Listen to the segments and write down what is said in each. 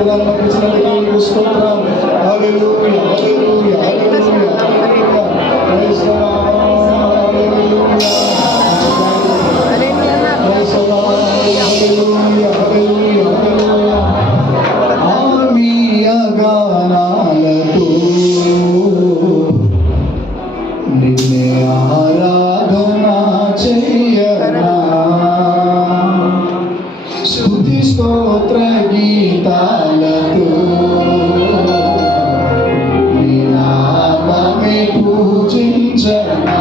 వాగ్దానం ఇచ్చినందుకు నీకు స్తోత్రం. Hallelujah hallelujah hallelujah hallelujah. Praise the lord. Hallelujah. Praise the lord. Hallelujah hallelujah hallelujah. ఆత్మీయ గానాలతో నిన్నే ఆరాధన చెయ్యనా, స్తుతి స్తోత్ర గీతాలతో నీ నామమే పూజించనా.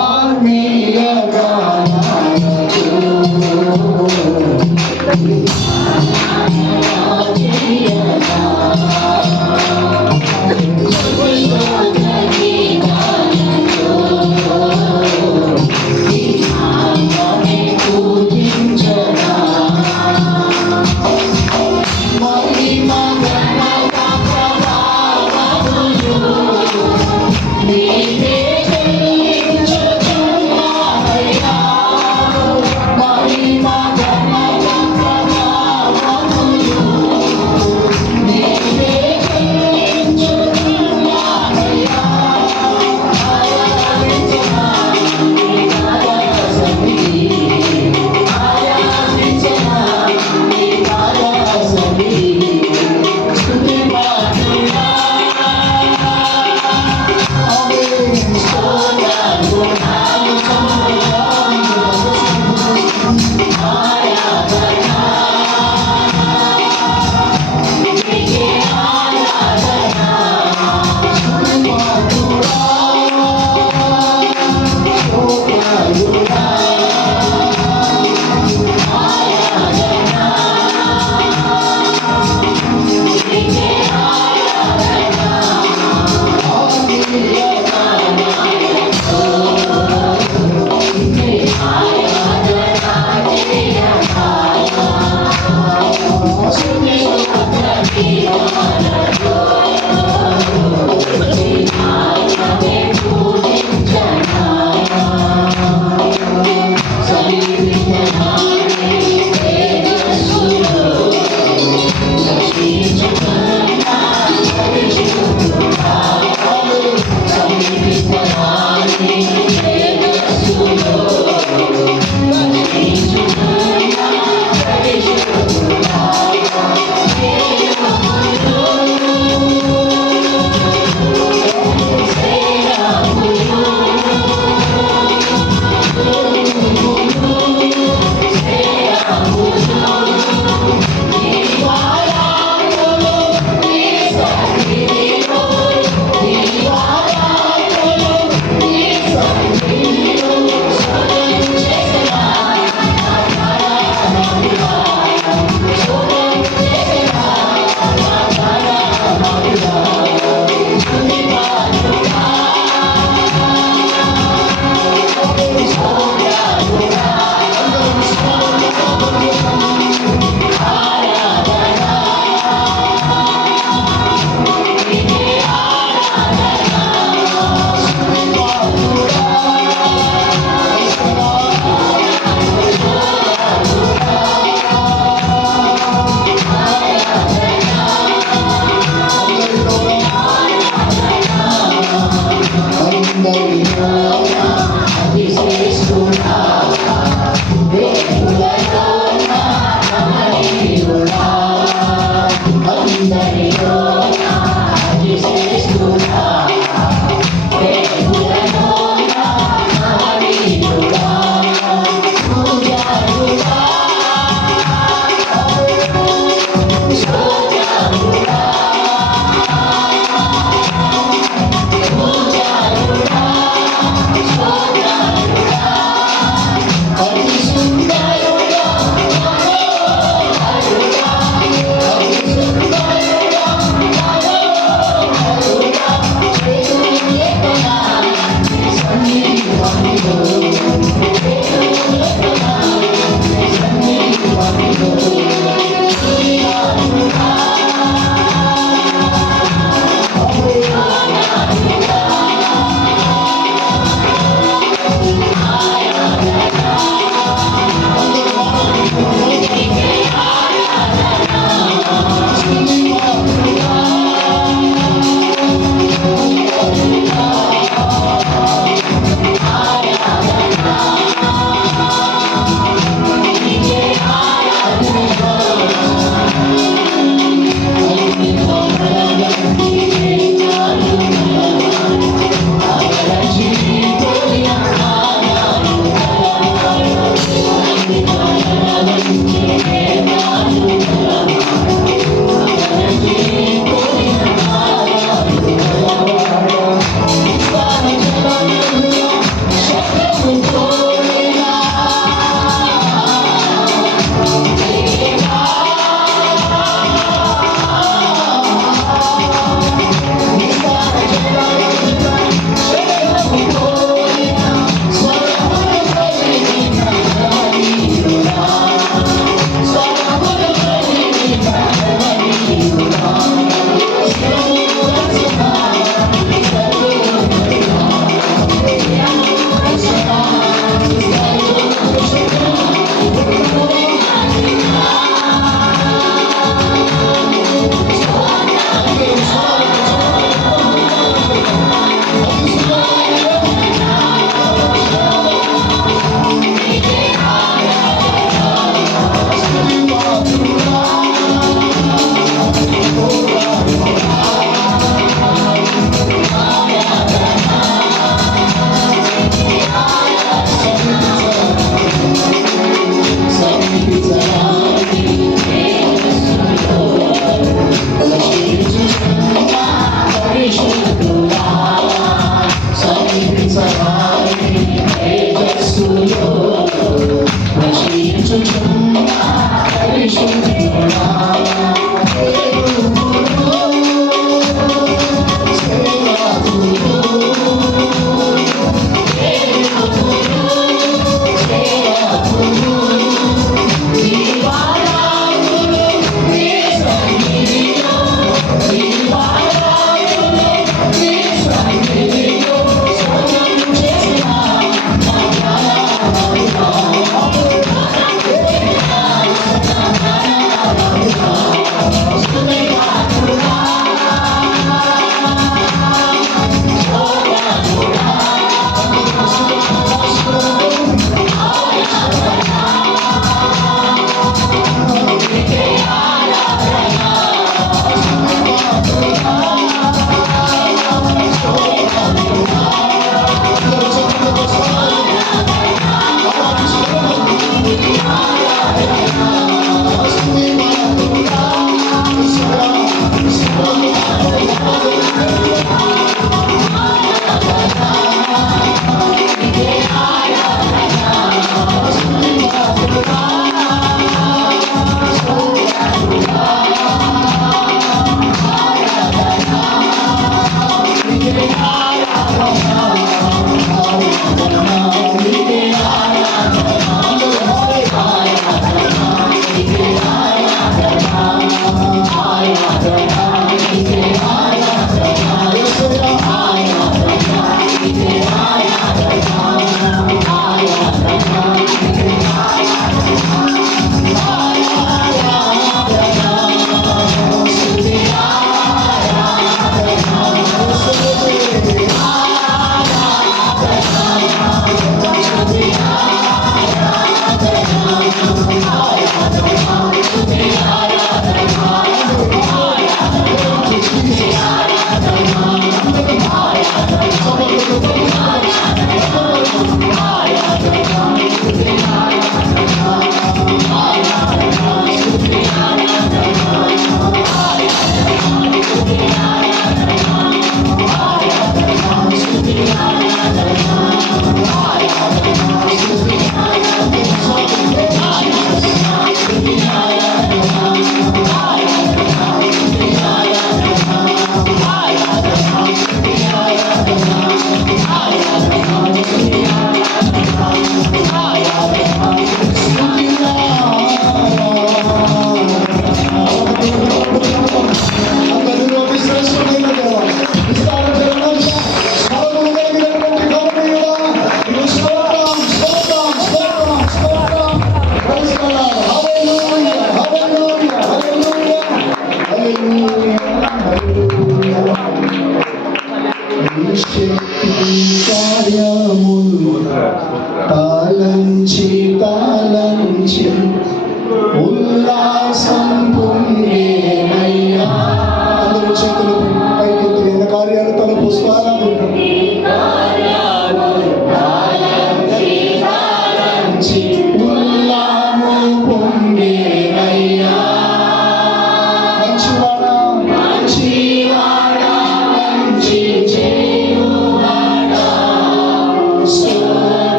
ఆత్మీయ గానాలతో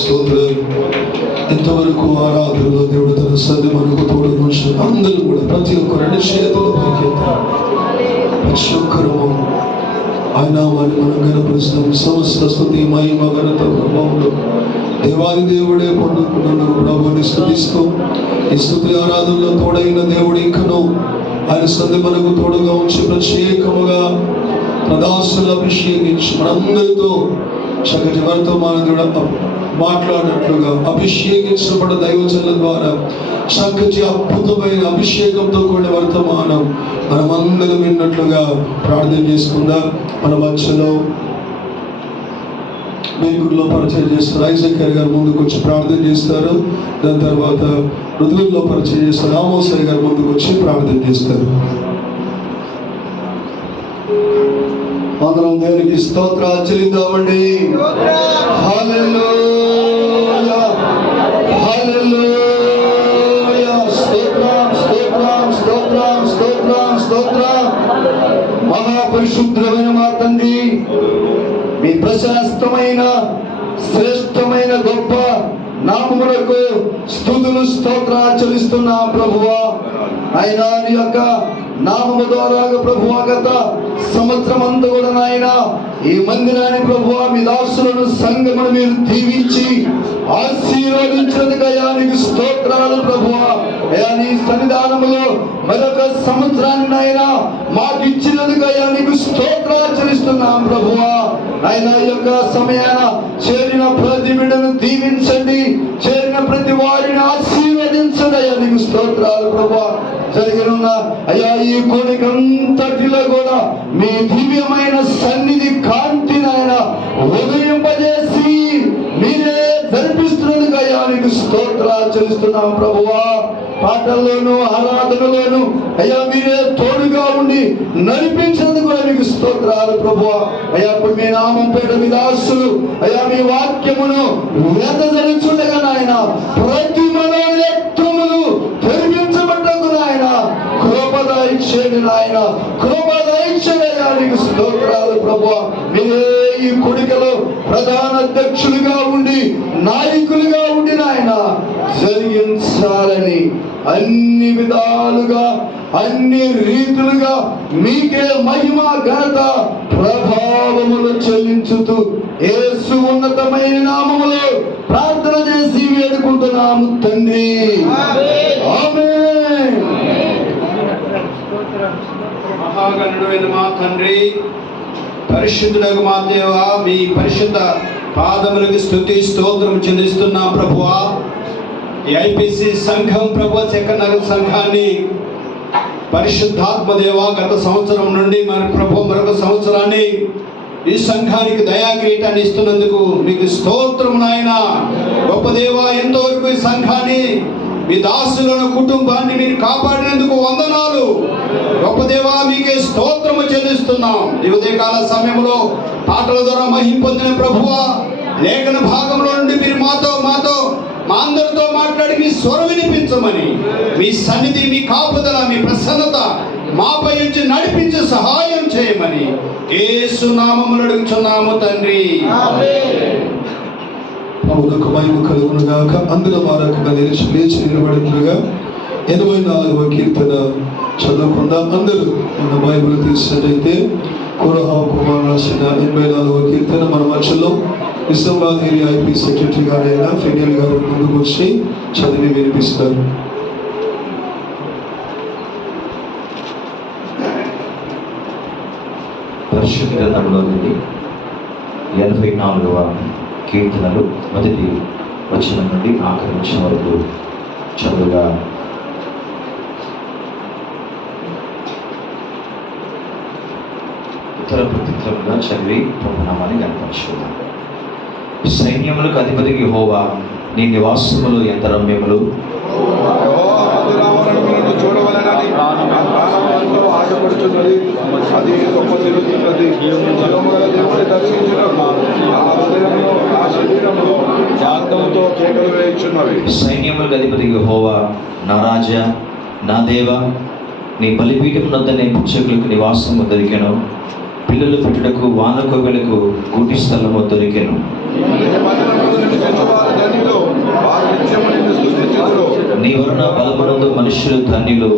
స్తోత్రం. ఎంతవరకు ఆరాధనలో దేవుడు తన సన్నిధి మనకు తోడు అందరూ కూడా ప్రతి ఒక్క రెండు చేతుల పైకి ప్రతి ఒక్కరము ఆయన నామాన్ని మనం గణపరుస్తాం. సమస్త స్తుతి మహిమ ఘనత ప్రభావంలో దేవాది దేవుడే పొందుకున్నందుకు ప్రభుని స్తుతిస్తూ ఈ స్తుతి ఆరాధనలో తోడైన దేవుడు ఇంకను ఆయన సన్నిధి మనకు తోడుగా ఉంచి ప్రత్యేకముగా ప్రదాసులు అభిషేకించి మనందరితో చక్కటి వర్తమానం మాట్లాడినట్లుగా అభిషేకించబడ్డ దైవజనుల ద్వారా చక్కటి అద్భుతమైన అభిషేకంతో కూడిన వర్తమానం మనమందరం విన్నట్లుగా ప్రార్థన చేసుకుందాం. మన మధ్యలో బేగుల్లో పరిచయం చేస్తారు ఐజక్ గారు ముందుకు వచ్చి ప్రార్థన చేస్తారు. దాని తర్వాత రుద్రుల్లో పరిచయం చేస్తారు రామోసాయి గారు ముందుకు వచ్చి ప్రార్థన చేస్తారు. అందరం దేవునికి స్తోత్రాలు చెల్లిద్దామండి. హల్లెలూయా హల్లెలూయా స్తోత్రం స్తోత్రం స్తోత్రం స్తోత్రం స్తోత్రం. మహాపరిశుద్ధమైన మా తండ్రి, మీ ప్రశస్తమైన శ్రేష్టమైన గొప్ప నామములకు స్తుతులు స్తోత్రాలు చెల్లిస్తున్నాం ప్రభువా. ఆయన నీ యొక్క నామము ద్వారా ప్రభువా గత సంవత్సరం అంతా కూడా నాయన ఈ మందిరాన్ని ప్రభువా మీ దాసులను సంఘమును మీరు దీవించి ఆశీర్వదించినందుకు అయ్యా నీకు స్తోత్రాలు ప్రభువా. అయ్యా నీ సన్నిధానములో మరొక సంవత్సరాన్ని నాయన మాకు ఇచ్చినందుకు అయ్యా నీకు స్తోత్రాలు చెల్లిస్తున్నాం ప్రభువా. ఆయన ఈ యొక్క సమయాన చేరిన ప్రతి బిడ్డను దీవించండి, చేరిన ప్రతి వారిని ఆశీర్వదించండి అయ్యా నీకు స్తోత్రాలు ప్రభువా. జరిగిన అయ్యా ఈ కోరికంతటిలో కూడా మీ దివ్యమైన సన్నిధి కాంతిని ఆయన ఉదయింపజేసి మీరే జరిపిస్తున్నందుకు అయ్యా నీకు స్తోత్రాలు చెల్లిస్తున్నాం ప్రభువా. పాటల్లోనూ ఆరాధనలోనూ అయ్యా మీరే తోడుగా ఉండి నడిపించినందుకు కూడా మీకు స్తోత్రాలు ప్రభువా. అయ్యా ఇప్పుడు మీ నామం పేట మీ దాసులు అయ్యా మీ వాక్యమును వెదజలుచుండగా నాయన ప్రతి మనోనేత్రములు తెరిపించబడ్డకు నాయన కృపదయించండి నాయన కృపదయించండి అయ్యా నీకు స్తోత్రాలు ప్రభువా. మీరే ఈ కొడుకలో ప్రధాన అధ్యక్షులుగా ఉండి నాయకులుగా ఉండి నాయన జరిగించాలని అన్ని విధాలుగా అన్ని రీతులుగా మీకే మహిమ ఘనత ప్రభావములు చెల్లించుతూ యేసు ఉన్నతమైన నామములో ప్రార్థన చేసి వేడుకుంటున్నాము తండ్రి, ఆమేన్. మహాగణుడైన మా తండ్రి, పరిశుద్ధులకు మా దేవా, మీ పరిశుద్ధ పాదములకు స్తుతి స్తోత్రం చెల్లిస్తున్నాం ప్రభువా. ఈ ఐపీసీ సంఘం ప్రభు సెకండరీ సంఘాన్ని పరిశుద్ధాత్మ దేవా గత సంవత్సరం నుండి మరి ప్రభు మరొక సంవత్సరాన్ని ఈ సంఘానికి దయాకిరీటాన్ని ఇస్తున్నందుకు మీకు స్తోత్రం నాయన. గొప్ప దేవా, ఎంతవరకు ఈ సంఘాన్ని మీ దాసులను కుటుంబాన్ని మీరు కాపాడినందుకు వందనాలు. గొప్ప దేవా, మీకే స్తోత్రము చెల్లిస్తున్నాం. ఈ ఉదయకాల సమయంలో పాటల ద్వారా మహిమ పొందిన ప్రభువా, లేఖన భాగంలో నుండి మీరు మాతో మా అందరితో మాట్లాడి మీ స్వరం వినిపించమని, మీ సన్నిధి, మీ కాపుదల, మీ ప్రసన్నత మాపై నుంచి నడిపించి సహాయం చేయమని యేసు నామములో అడుగుచున్నాము తండ్రి, ఆమేన్. ప్రభువునకు మహిమ కలుగును గాక. అందులో వారకుగా లేచి నిలబడినట్లుగా 84వ కీర్తన చదువుకుందాం. అందరూ మన బైబిల్ తీసినట్టయితే కోరహా కుమార్ రాసిన 84వ కీర్తన మన మధ్యలో నిజామాబాద్ ఏరియా ఐపీ సెక్రటరీ గారైన ఫెనియల్ గారు ముందుకు వచ్చి చదివి వినిపిస్తారు. పరిశుద్ధ గ్రంథంలో నుండి 84వ కీర్తనలు మొదటి వచనం నుండి ఆఖరి వచనం వరకు చదువుగా. ఉత్తర ప్రతిత్రముగా చదివి ప్రభునామాన్ని కనపరుచుకుందాం. సైన్యములకు అధిపతికి యెహోవా, నీ నివాసములు ఎంత రమ్యములు. చూడవలనని ఆశపడుతున్నది, అది గొప్ప తిరుగుతున్నది. దేవుడి దర్శించినప్పుడు ఆ హృదయంలో ఆ శరీరంలో ఆత్మతో కేకలు వేయుచున్నవి. సైన్యములకు అధిపతికి యెహోవా, నా రాజా, నా దేవ, నీ బలిపీఠం వద్ద నేను పుచ్చకులకు నివాసము దొరికెను. పిల్లలు పెట్టుటకు వానకోవెలకు గూటి స్థలము దొరికెను. నీ వలన బలమునందు మనుష్యులు ధన్యులు,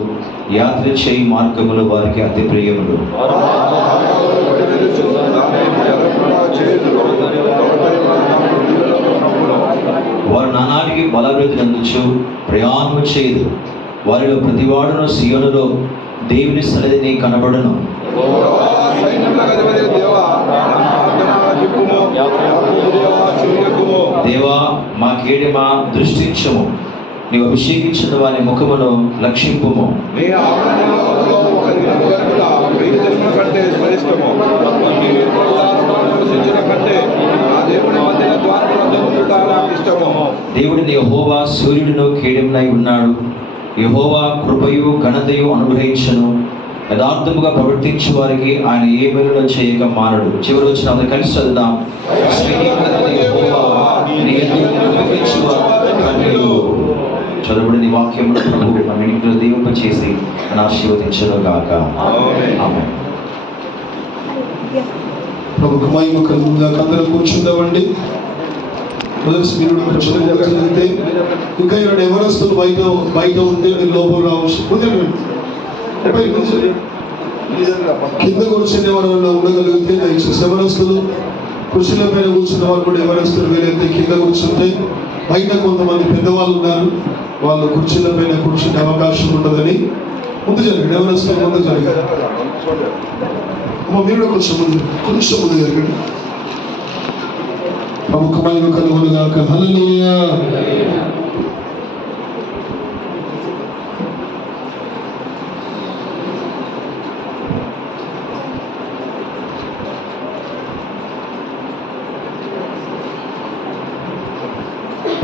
యాత్ర చేయి మార్గములు వారికి అతి ప్రియములు. వారు నానాటికి బలవృద్ధి నందుచు ప్రయాణము చేయదు. వారిలో ప్రతివాడును సియోనులో దేవుని సన్నిధిని కనబడును. దేవా మా కేడిమా దృష్టించము, నీవు అభిషేకించిన వారి ముఖమును లక్షింపుము. దేవుడిని యెహోవా సూర్యుడును కేడెమునై ఉన్నాడు. యెహోవా కృపయు ఘనతయు అనుగ్రహించును. యథార్థముగా ప్రవర్తించే వారికి ఆయన ఏ మేలును చేయక మానడు. చివరి వచ్చిన అందరూ కలిసి చదువుదాం. చదువుడిని వాక్యమును ప్రభు మన ఇంట్లో దీవింప చేసి ఆశీర్వదించును గాక. ఆమేన్. ప్రభుకు మహిమ కలుగుగాక. అందరూ కూర్చుందామండి. మొదటి స్పీరుడు చదివితే ఇంకా ఇక్కడ ఎవరస్తులు బయట ఉంటే మీరు లోపల రావచ్చు. కింద కూర్చుని ఎవరైనా ఉండగలిగితే దయచేసి ఎవరస్తులు కుర్చీల పైన కూర్చున్న వాళ్ళు కూడా ఎవరస్తులు వీలైతే కింద కూర్చుంటే, బయట కొంతమంది పెద్దవాళ్ళు ఉన్నారు, వాళ్ళు కుర్చీల పైన కూర్చునే అవకాశం ఉండదని ముందు జరగండి. ఎవరస్తులు ముందు జరగాలి. మీరు కొంచెం ముందు జరగండి. ప్రముఖమైన కలుగునుగాక. హల్లెలూయా.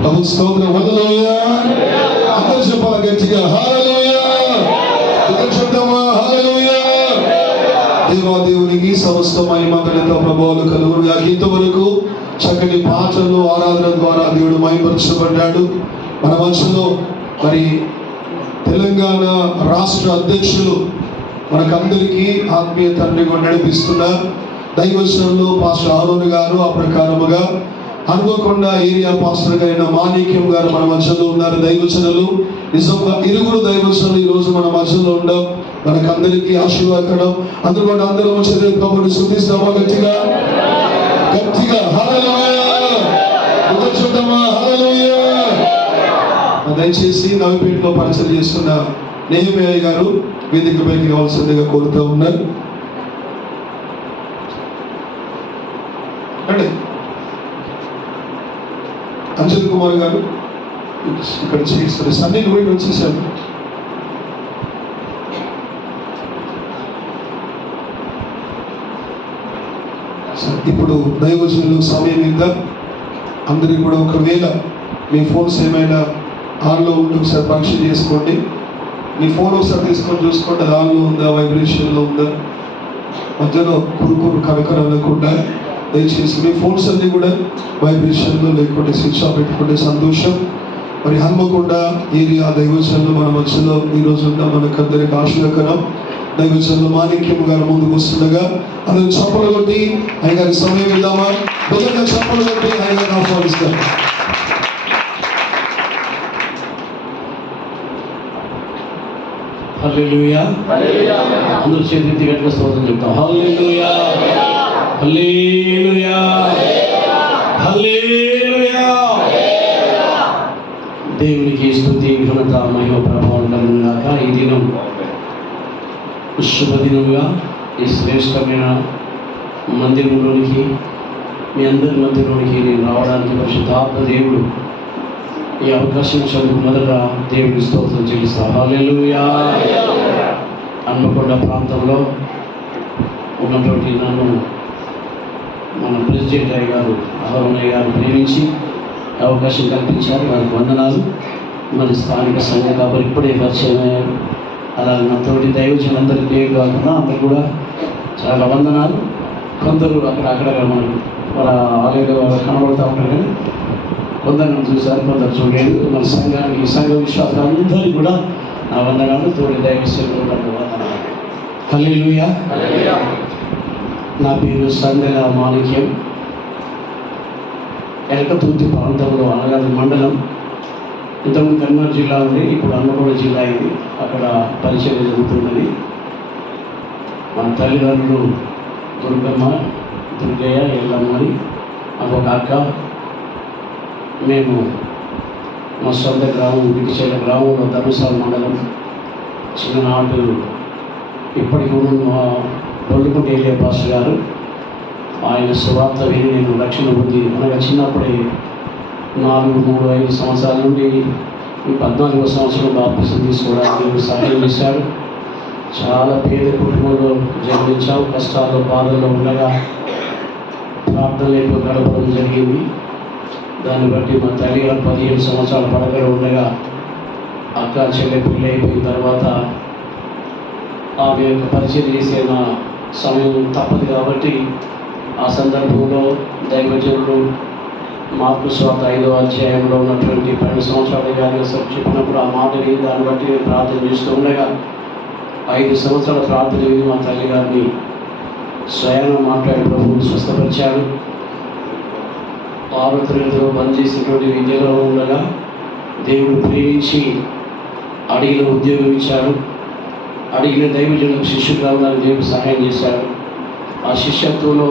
ప్రభు స్తోత్రం. హల్లెలూయా. అందరూ చెప్పాలి గట్టిగా హల్లెలూయా. అందరూ చెప్దామా హల్లెలూయా. దేవాదేవునికి సమస్త మహిమ ఘనత ప్రభావాలు కలుగునుగాక. ఇంతవరకు చక్కటి పాటలు ఆరాధన ద్వారా దేవుడు మహిమపరచబడ్డాడు. మన మధ్యలో మరి తెలంగాణ రాష్ట్ర అధ్యక్షులు మనకందరికీ ఆత్మీయ తండ్రిగా నడిపిస్తున్నారు. దైవచనంలో పాస్టర్ ఆరోన్ గారు ఆ ప్రకారముగా హన్మకొండ ఏరియా పాస్టర్ గారైన మాణిక్యం గారు మన మధ్యలో ఉన్నారు. దైవచనులు నిజంగా ఇరుగురు దైవచనులు ఈ రోజు మన మధ్యలో ఉండడం మనకందరికీ ఆశీర్వాదకరం. అందుబాటు అందరూ చదివే ప్రభుని స్తుతిస్తామా గట్టిగా గట్టిగా హల్లెలూయా. చూద్దామా హల్లెలూయా. దయచేసి నవిపేటలో పరిచయం చేస్తున్న నెహెమీయా గారు వేదికపైకి కావాల్సిందిగా కోరుతూ ఉన్నారు. అంటే అంజన్ కుమార్ గారు ఇక్కడ చేస్తారు. సన్నీ నువ్వు వచ్చేసాను. ఇప్పుడు దైవజనులు సమయం మీద అందరికీ కూడా ఒకవేళ మీ ఫోన్స్ ఏమైనా ఆన్లో ఉంటే ఒకసారి పరీక్ష చేసుకోండి. మీ ఫోన్ ఒకసారి తీసుకొని చూసుకోండి, అది ఆన్లో ఉందా, వైబ్రేషన్లో ఉందా, మధ్యలో కురుకురు కరకర అనకుండా దయచేసి మీ ఫోన్స్ అన్నీ కూడా వైబ్రేషన్లో లేకుంటే స్విచ్ ఆఫ్ పెట్టుకుంటే సంతోషం. మరి హన్మకొండ ఏరియా దైవజనులు మన మధ్యలో ఈరోజు ఉన్న మనకందరికి ఆశీర్వదకరం. దైవజనులు మాణిక్యం గారు ముందుకు వస్తుండగా అందరూ చప్పలు కొట్టి ఆయన గారికి సమయం ఇద్దామా? బలంగా చప్పలు కొట్టి ఆయన గారిని ఆహ్వానిస్తారు. హల్లెలూయా. అందరూ చేతి గట్టిగా స్తోత్రం చెప్తాం. హల్లెలూయా హల్లెలూయా హల్లెలూయా. దేవునికి స్తుతి ఘనత మహిమ ప్రభావం కలుగుగాక. ఈ దినం శుభదినముగా ఈ శ్రేష్టమైన మందిరంలోనికి మీ అందరి మధ్యలోనికి నేను రావడానికి పరిశుద్ధాత్మ దేవుడు ఈ అవకాశం ఇచ్చినందుకు మొదట దేవుడికి స్తోత్రం చెల్లిస్తాను. హల్లెలూయా. హన్మకొండ ప్రాంతంలో ఉన్నటువంటి నన్ను మన ప్రెసిడెంట్ అయ్య గారు అహరోనయ్య గారు ప్రేమించి అవకాశం కల్పించారు. వారికి వందనాలు. మరి స్థానిక సంఘ కాబట్టి ఇప్పుడే పరిచయం అయ్యారు. అలాగే నా తోటి దైవజనులందరికీ పేరు కాకుండా అందరు కూడా చాలా వందనాలు. కొందరు అక్కడ మనకు మన ఆలయంలో కనబడుతూ ఉంటారు, కానీ కొందరు చూశారు, కొందరు చూడలేదు. మన సంఘానికి సంఘ విశ్వాసాలందరికీ కూడా నా వందనాలు. తోటి దైవజనులకు వందనాలు. హల్లెలూయా. నా పేరు సందెల మాణిక్యం. ఎలకతుర్తి ప్రాంతంలో అనగాది మండలం. ఇంతకుముందు కర్నూలు జిల్లా ఉంది, ఇప్పుడు హన్మకొండ జిల్లా అయింది. అక్కడ పరిచయం జరుగుతున్నది. మన తల్లిదండ్రులు దుర్గమ్మ, దుర్గయ్య, ఎల్లమ్మని మాకు ఒక అక్క. మేము మా సొంత గ్రామం విడిచేల గ్రామంలో ధర్మశాల మండలం. చిన్ననాటు ఇప్పటికి ఉన్న మా బొల్లుకుంట ఏలియా పాస్టర్ గారు, ఆయన సువార్త విని నేను రక్షణ పొంది అనగా చిన్నప్పుడే 4, 3, 5 సంవత్సరాల నుండి 14వ సంవత్సరం బాప్తిసం తీసుకోవడానికి సహాయం చేశారు. చాలా పేద కుటుంబంలో జన్మించాం. కష్టాల్లో బాధల్లో ఉండగా ప్రార్థనలు గడపడం జరిగింది. దాన్ని బట్టి మా తల్లి గారు 15 సంవత్సరాల పడకలో ఉండగా అక్క చెల్లె పెళ్ళి అయిపోయిన తర్వాత ఆమె యొక్క పరిచయం చేసే నా సమయం తప్పదు కాబట్టి ఆ సందర్భంలో దైవజనులు మార్కు సువార్త 5వ అధ్యాయంలో ఉన్నటువంటి 12 సంవత్సరాల గారి చెప్పినప్పుడు ఆ మాటని దాన్ని బట్టి ప్రార్థన చేస్తూ ఉండగా 5 సంవత్సరాల ప్రార్థన విని మా తల్లి గారిని స్వయంగా మాట్లాడి ప్రభువుని స్వస్థపరిచాడు. 6వ తరగతిలో బంద్ చేసినటువంటి విద్యలో ఉండగా దేవుడు ప్రేమించి అడిగిన ఉద్యోగం ఇచ్చాడు. అడిగిన దైవజనులకు శిష్యుడు రావడానికి దేవుడు సహాయం చేశాడు. ఆ శిష్యత్వంలో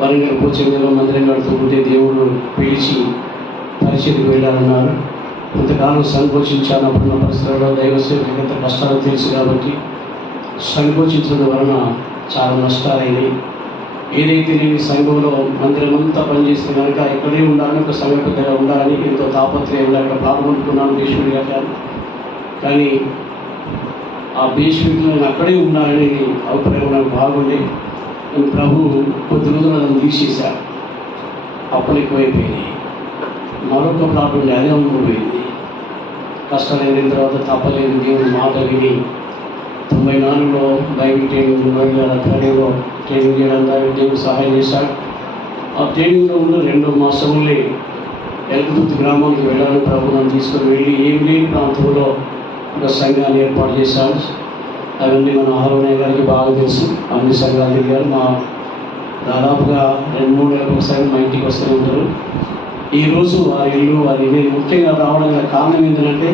వరంగల్ పోచంలో మందిరం కడుతుంటే దేవుడు పిలిచి పరిచయకు వెళ్ళాలన్నారు. కొంతకాలం సంకోచించానప్పుడున్న పరిస్థితుల్లో దైవ సేవకి ఎంత కష్టాలు తెలుసు కాబట్టి సంకోచించడం వలన చాలా నష్టాలైనవి. ఏదైతే నేను సంఘంలో మందిరం అంతా పనిచేస్తే కనుక ఇక్కడే ఉండాలని, ఒక సమయం పెద్దగా ఉండాలని ఎంతో తాపత్రయం అక్కడ పాల్గొంటున్నాను భీష్ముడి గారు. కానీ ఆ భీష్ముడిలో నేను అక్కడే ఉండాలని అభిప్రాయం నాకు బాగుండే. ప్రభు కొద్ది రోజులు నన్ను తీసేశారు. అప్పులు ఎక్కువైపోయినాయి. మరొక ప్లాట్ ఉండే అదే ఉండిపోయింది. కష్టాలు అయిన తర్వాత తప్పలేదు. దేవుని మాట విని 94లో బైబిల్ ట్రైనింగ్ అకాడమీలో ట్రైనింగ్ చేయడానికి దేవుడు సహాయం చేశాడు. ఆ ట్రైనింగ్లో ఉన్న 2 మాసంలో ఎలకతుర్తి గ్రామానికి వెళ్ళాలని ప్రభు నన్ను తీసుకొని వెళ్ళి ఏం లేని ప్రాంతంలో ఒక సంఘాన్ని ఏర్పాటు చేశాడు. అవన్నీ మన ఆరోనయ్య గారికి బాగా తెలుసు. అన్ని సంఘాలు తిరిగారు. మా దాదాపుగా 2-3 నెలలకు ఒకసారి మా ఇంటికి వస్తూ ఉంటారు. ఈరోజు వారి ఇల్లు, వారి నేను ముఖ్యంగా రావడానికి కారణం ఏంటంటే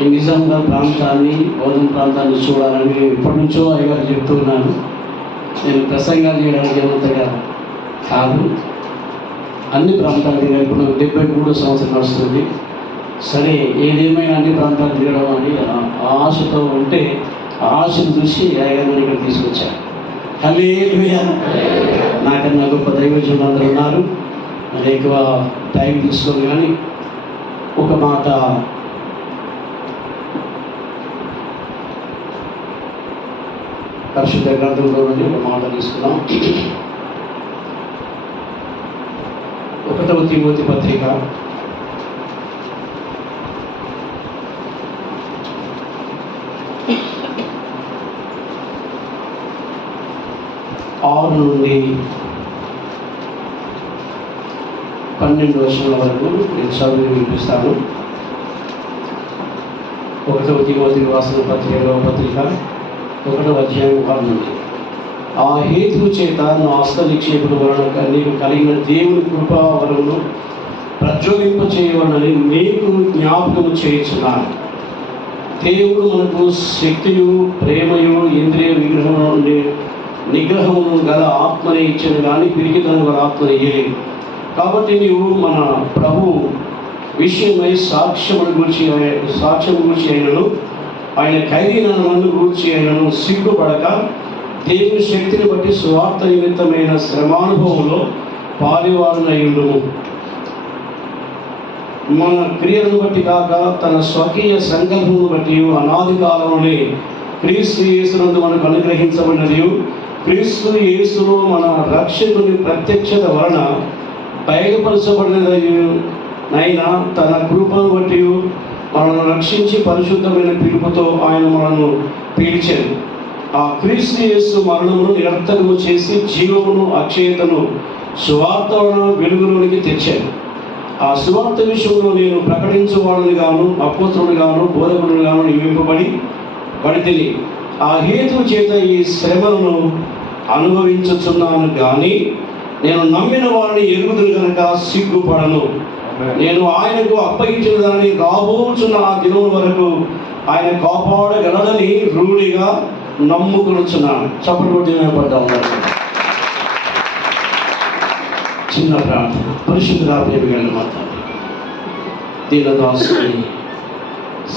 ఈ నిజామాబాద్ ప్రాంతాన్ని, బోధన ప్రాంతాన్ని చూడాలని ఎప్పటి నుంచో అయ్యగారు చెప్తున్నాను. నేను ప్రసంగాలు చేయడానికి ఏమంతగా కాదు. అన్ని ప్రాంతాలు తిరిగారు. ఇప్పుడు 73వ సంవత్సరం నడుస్తుంది. సరే, ఏదేమైనా అన్ని ప్రాంతాలు తిరగడం అని ఆశతో ఉంటే ఆశను చూసి అయ్యగారిని ఇక్కడ తీసుకొచ్చారు. హల్లెలూయా. నాకన్నా గొప్ప దైవజనులు అందరూ ఉన్నారు. నేను ఎక్కువ టైం తీసుకోను కానీ ఒక మాట పరిశుద్ధ గ్రంథంలో నుండి ఒక మాట తీసుకున్నాం. 1వ తిమోతి పత్రిక 6 నుండి 12 వర్షాల వరకు నేను చదివి వినిపిస్తాను. 1వ తిమోతి రాసిన పత్రిక 1వ అధ్యాయం 6 నుండి. ఆ హేతువు చేత నా హస్త నిక్షేపణ వలన నీకు కలిగిన దేవుని కృపా వరమును ప్రజ్వలింప చేయవలనని నీకు జ్ఞాపకము చేయించున్నాను. దేవుడు మనకు శక్తియు, ప్రేమయు, ఇంద్రియ నిగ్రహమును గల ఆత్మనే ఇచ్చిన కానీ పిరికితనం గల ఆత్మని ఇయ్యలేదు. కాబట్టి నీవు మన ప్రభు విషయమై సాక్ష్యం గురించి అయినను, ఆయన ఖైదీన నన్ను గురించి అయినను సిగ్గుపడక దేవుని శక్తిని బట్టి స్వార్థ నిమిత్తమైన శ్రమానుభవంలో పాలివారునయుండుము. మన క్రియలను బట్టి కాక తన స్వకీయ సంకల్పమును బట్టి అనాది కాలంలోనే క్రీస్తు యేసునందు మనకు అనుగ్రహించబడినది, క్రీస్తు యేసులో మన రక్షకుని ప్రత్యక్షత వలన బయలుపరచబడినదైనా తన కృపను బట్టి మనను రక్షించి పరిశుద్ధమైన పిలుపుతో ఆయన మనను పిలిచాడు. ఆ క్రీస్తు యేసు మరణమును నిరర్థకము చేసి జీవమును, అక్షయతను సువార్త వెలుగులోనికి తెచ్చాడు. ఆ సువార్త విషయంలో నేను ప్రకటించువాడుని గాను, అపోస్తలుని గాను, బోధకుని గాను నియమింపబడి పడితిని. ఆ హేతువు చేత ఈ శ్రమలను అనుభవించుచున్నాను కానీ నేను నమ్మిన వారిని ఎరుగుదును కనుక సిగ్గుపడను. నేను ఆయనకు అప్పగించిన దాన్ని రాబోచున్న ఆ దినం వరకు ఆయన కాపాడగలడని రూఢిగా నమ్ముకొనుచున్నాను. చప్పటి పడ్డాం. చిన్న ప్రార్థన. పరిశుద్ధ ప్రేమిగల మాత దీనదాసుని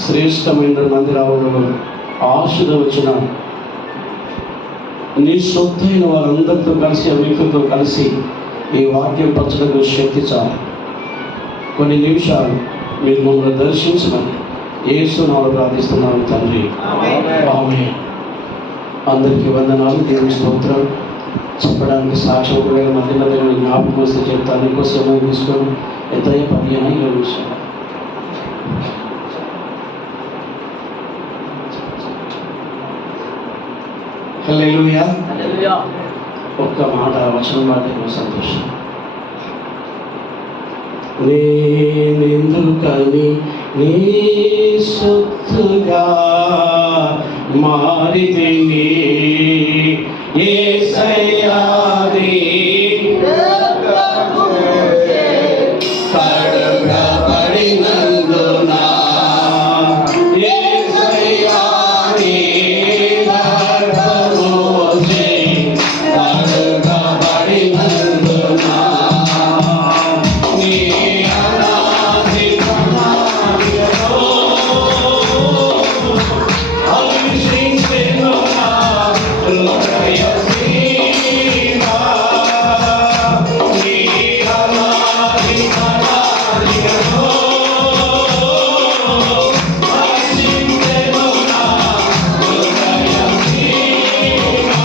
శ్రేష్టమైన మందిరాలలో ఆశుధ వచ్చిన నీ సొత్తైన వారందరితో కలిసి ఆ వ్యక్తులతో కలిసి ఈ వాక్యం పంచడానికి శక్తి చాలు. కొన్ని నిమిషాలు మీరు మమ్మల్ని దర్శించమని యేసునామములో ప్రార్థిస్తున్నాను తండ్రి, ఆమేన్. అందరికీ వందనాలు, దేవుని స్తోత్రం. చెప్పడానికి సాక్ష్యం ఒకవేళ మధ్య మధ్యలో జ్ఞాపకం వస్తే చెప్తాను. ఇంకో సమయం తీసుకొని ఎంత 15 నిమిషాలు. హల్లెలూయా. ఒక్క మాట వచనం మాట సంతోషం. నేనెందుకని నీ సొత్తుగా మారితిని యేసయ్యా నీ కడుగబడినందున యేసయ్యా నీ రక్తముచే కడుగబడినందున నీ అనాది ప్రణాళికలో అభిషేకించెను నా హృదయ సీమా. నీ అనాది ప్రణాళికలో అభిషేకించెను నా హృదయ